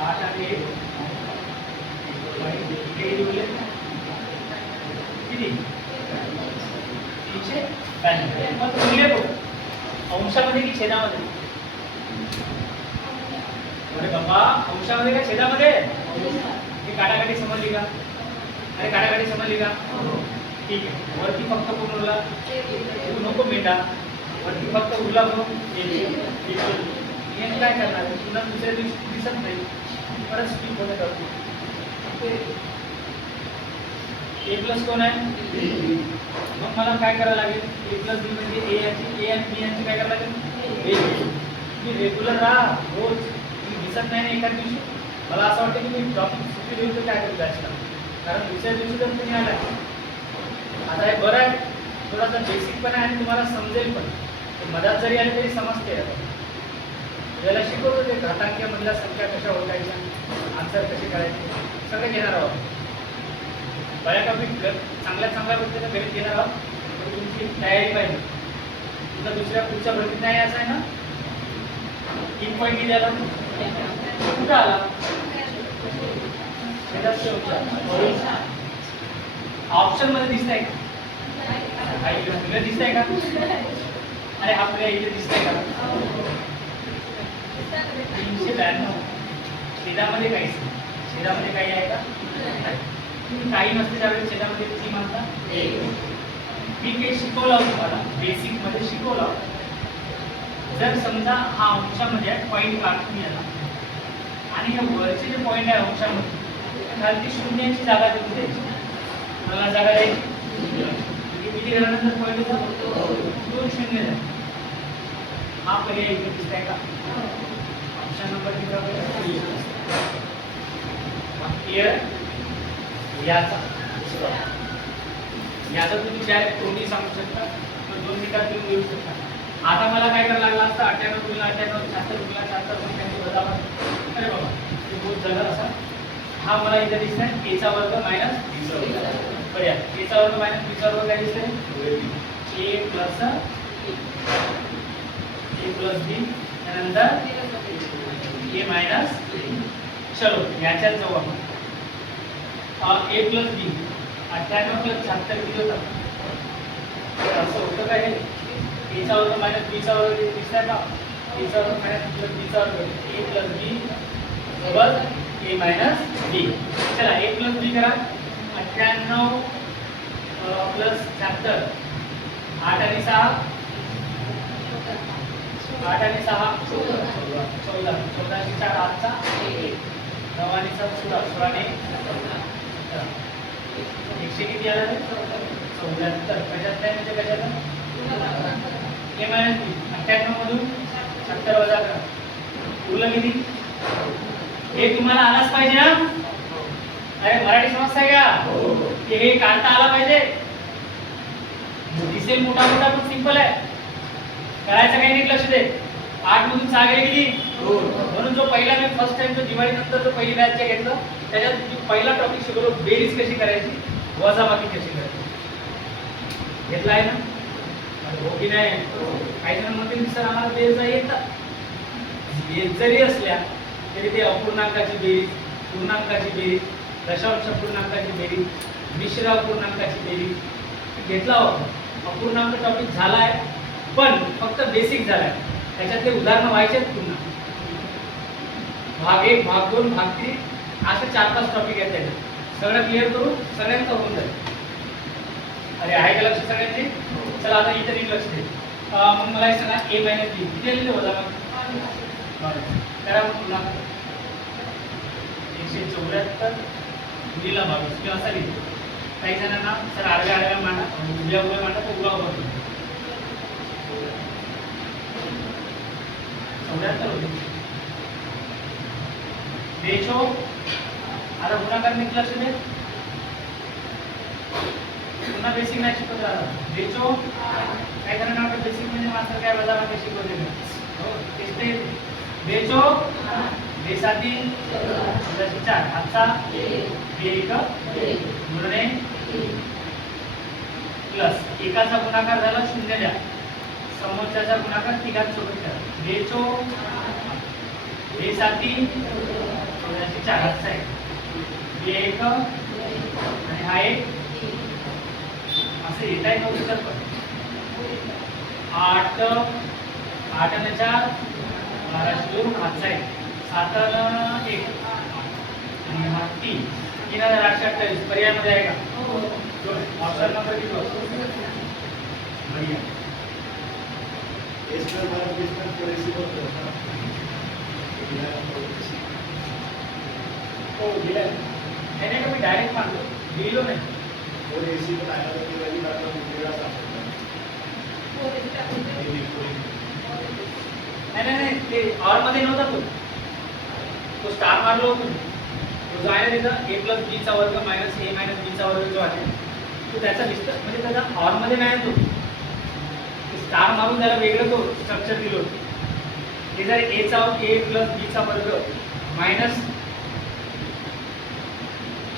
8 आणि 1 किती 392 मग मूल्य अंशामध्ये की छेदामध्ये अरे बाबा अंशामध्ये का छेदामध्ये ही काटाकाटी समजली का अरे काटाकाटी समजली का ठीक आहे वरती फक्त कोण उरला नको मेंढा वरती फक्त उरला म्हणून काय करणार तुला दुसऱ्या दिवशी दिसत नाही परत स्पीक होते करतो ए प्लस कोण आहे मग मला काय करावं लागेल ए प्लस बी म्हणजे ए आणि बी यांची काय करावं लागेल तुम्ही रेग्युलर राहा रोज तुम्ही दिसत नाही ना एखाद दिवशी मला असं वाटतं की मी टॉपिक सुट्टी देऊ तर काय करू बॅचला कारण दुसऱ्या दिवशी जर तुम्ही आला आता हे बरं आहे थोडासा बेसिक पण आहे आणि तुम्हाला समजेल पण मधात जरी आले तरी समजते याला शिकवतो ते घातांकीमधल्या संख्या कशा ओळखायच्या आन्सर कसे करायचे सगळे घेणार आहोत बऱ्यापैकी चांगल्या गोष्टीला गणित घेणार आहोत तर तुमची तयारी पाहिजे तुमचा दुसऱ्या पुढच्या भरतीत नाही असं आहे ना 3 पॉईंट किती आला कुठं आला ऑप्शन मध्ये दिसत आहे का दिसत आहे का अरे आपल्या इथे दिसत आहे का 392 छेदामध्ये काहीच छेदामध्ये काही आहे का काही नसते त्यावेळेस छेदामध्ये किती मानता मी काही शिकवलं तुम्हाला बेसिक मध्ये शिकवलं जर समजा हा अंशामध्ये पॉईंट काढून याला आणि हे वरचे जे पॉईंट आहे अंशामध्ये खालती शून्याची जागा देऊन द्यायची मला जागा द्यायची किती घरानंतर पॉईंट होता 2 शून्य हा पर्याय इथे दिसताय का नंबर याचा तुम्ही डायरेक्ट कोणी सांगू शकता दोन मिनिटात तुम्ही मिळू शकता आता मला काय करायला लागला असतं 98 गुणिले 98 76 गुणिले 76 संख्यांची वजाबाकी अरे बाबा ते बहुत झालं असा हा मला इथे दिसतंय एचा वर्ग मायनस बीचा वर्ग पर्याय एचा वर्ग मायनस बीचा वर्ग काय दिसतंय ए प्लस बी त्यानंतर ए मायनस चलो याच्यात जाऊ आपण ए प्लस बी 98 प्लस 76 किती होतं असं होतं काय हे एचा वर्ग मायनस बीचा वर्ग दिसतंय का एचा वर्ग मायनस प्लस बीचा वर्ग ए प्लस बी बरोबर ए मायनस बी चला ए प्लस बी करा 98 प्लस 76 8 आणि 6 8 आणि 6 14 14 4 8चा 9 आणि 7 16, 16 ने 100 किती आला रे? 74. कशात नाही म्हणजे कशात? a minus b. 98 मधून 70 वजा करा. उरलं किती? हे तुम्हाला आलाच पाहिजे ना? अरे मराठी समजताय का? की हे काढता आला पाहिजे. दिसेल मोठा मोठा पण सिंपल आहे. करायचं काही नीट लक्ष दे. 8 मधून 6 गेले किती? म्हणून जो पहिला मी फर्स्ट टाइम जो दिवाळी नंतर जो पहिली बॅच घेतलं त्याच्यात पहिला टॉपिक शिकवलो बेरीज कशी करायची, वजाबाकी कशी करायची. घेतला आहे ना? हो की नाही? काही जण म्हणतील सर आम्हाला बेरीज येतात. येत जरी असल्या तरी ते अपूर्णांकाची बेरीज, पूर्णांकाची बेरीज, दशांश पूर्णांकाची बेरीज, मिश्र अपूर्णांकाची बेरीज घेतला होता. अपूर्णांक टॉपिक झालाय पण फक्त बेसिक झालाय. त्याच्यातले उदाहरणं व्हायचे पुन्हा. भाग 1, भाग 2, भाग 3 असे 4-5 टॉपिक आहेत त्याच्यात. सगळं क्लिअर करू, सगळ्यांचं होऊन जाईल. अरे आहे का लक्ष सगळ्यांची? चला आता इथे नीट लक्ष दे. मग मला हे सांगा a मायनस b किती लिहिले वजा करा. मग पुन्हा 174 गुणिला 22 किंवा असा लिहितो. काही जणांना सर आडव्या आडव्या मांडा, उभ्या उभ्या मांडा, तर उभा उभा होतो. 74 होते. बेचो आता गुणाकार नीट लक्ष दे. पुन्हा बेसिक नाही शिकवत राहता. बेचो काय जणांना वाटतं बेसिक म्हणजे मात्र काय वजाबाकी शिकवते का? हो तेच ते. बेचो बेसाती 4 हातचा एक गुणणे प्लस एकाचा गुणाकार झाला 0 द्या, समोरच्याचा गुणाकार तिघांसोबत करा. बेचो बेसाती 4 हातचा आहे एक आणि हा एक असं येत आहे. 9 तर 8 8 आणि 4 12 हातचा आहे. 7 आणि 1 आणि हा 3 3828 पर्यायामध्ये आहे का? ऑप्शन नंबर किती होतो? बढ़िया. हो दिला त्याने का मी डायरेक्ट मानतो लिहिलो नाही. नाही ते और मध्ये नव्हता तो स्टार मारलो होतो. तो जो आहे ना तिथं a प्लस b चा वर्ग मायनस a मायनस b चा वर्ग जो आहे तो त्याचा विस्तार म्हणजे त्याचा और मध्ये नाही तो स्टार मारून त्याला वेगळं तो स्ट्रक्चर दिलं होतं. हे जर a प्लस b चा वर्ग मायनस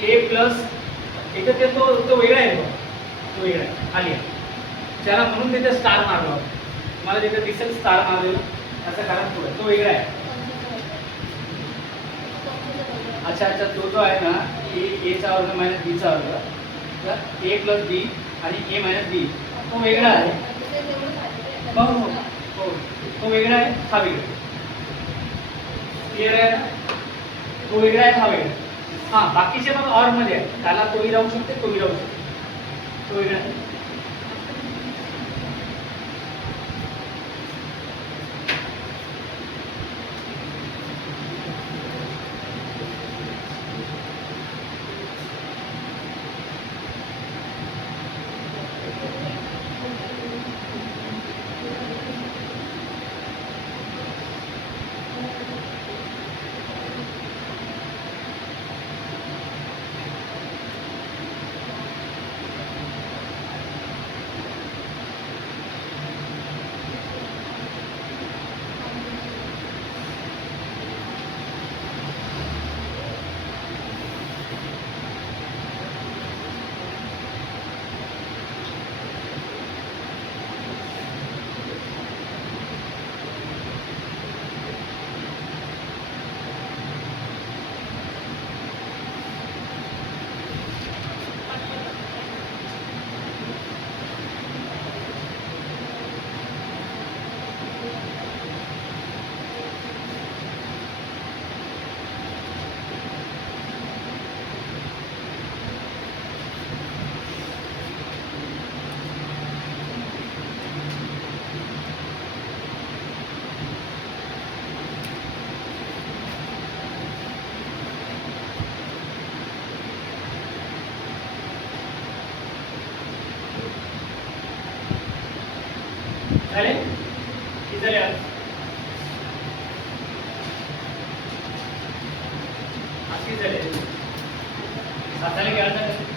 a प्लस इथं ते तो वेगळा आहे. तो वेगळा आहे खाली आहे त्याला म्हणून तिथे स्टार मारला होता. मला तिथे दिसेल स्टार मारलेला त्याचं कारण पुढे तो वेगळा आहे. अच्छा तो जो आहे ना ए चा वर्ग मायनस बी चा वर्ग ए प्लस बी आणि ए मायनस बी तो वेगळा आहे. हो हो हो तो वेगळा आहे हा वेगळा. क्लिअर आहे ना? तो वेगळा आहे हा वेगळा. हां बाकीचे मग और मध्ये आहे. त्याला तोही राहू शकते तोही राहू शकते. तो वेगळा आहे. झाले किती झाले आज? किती झाले? 7 झाले की 8 झाले?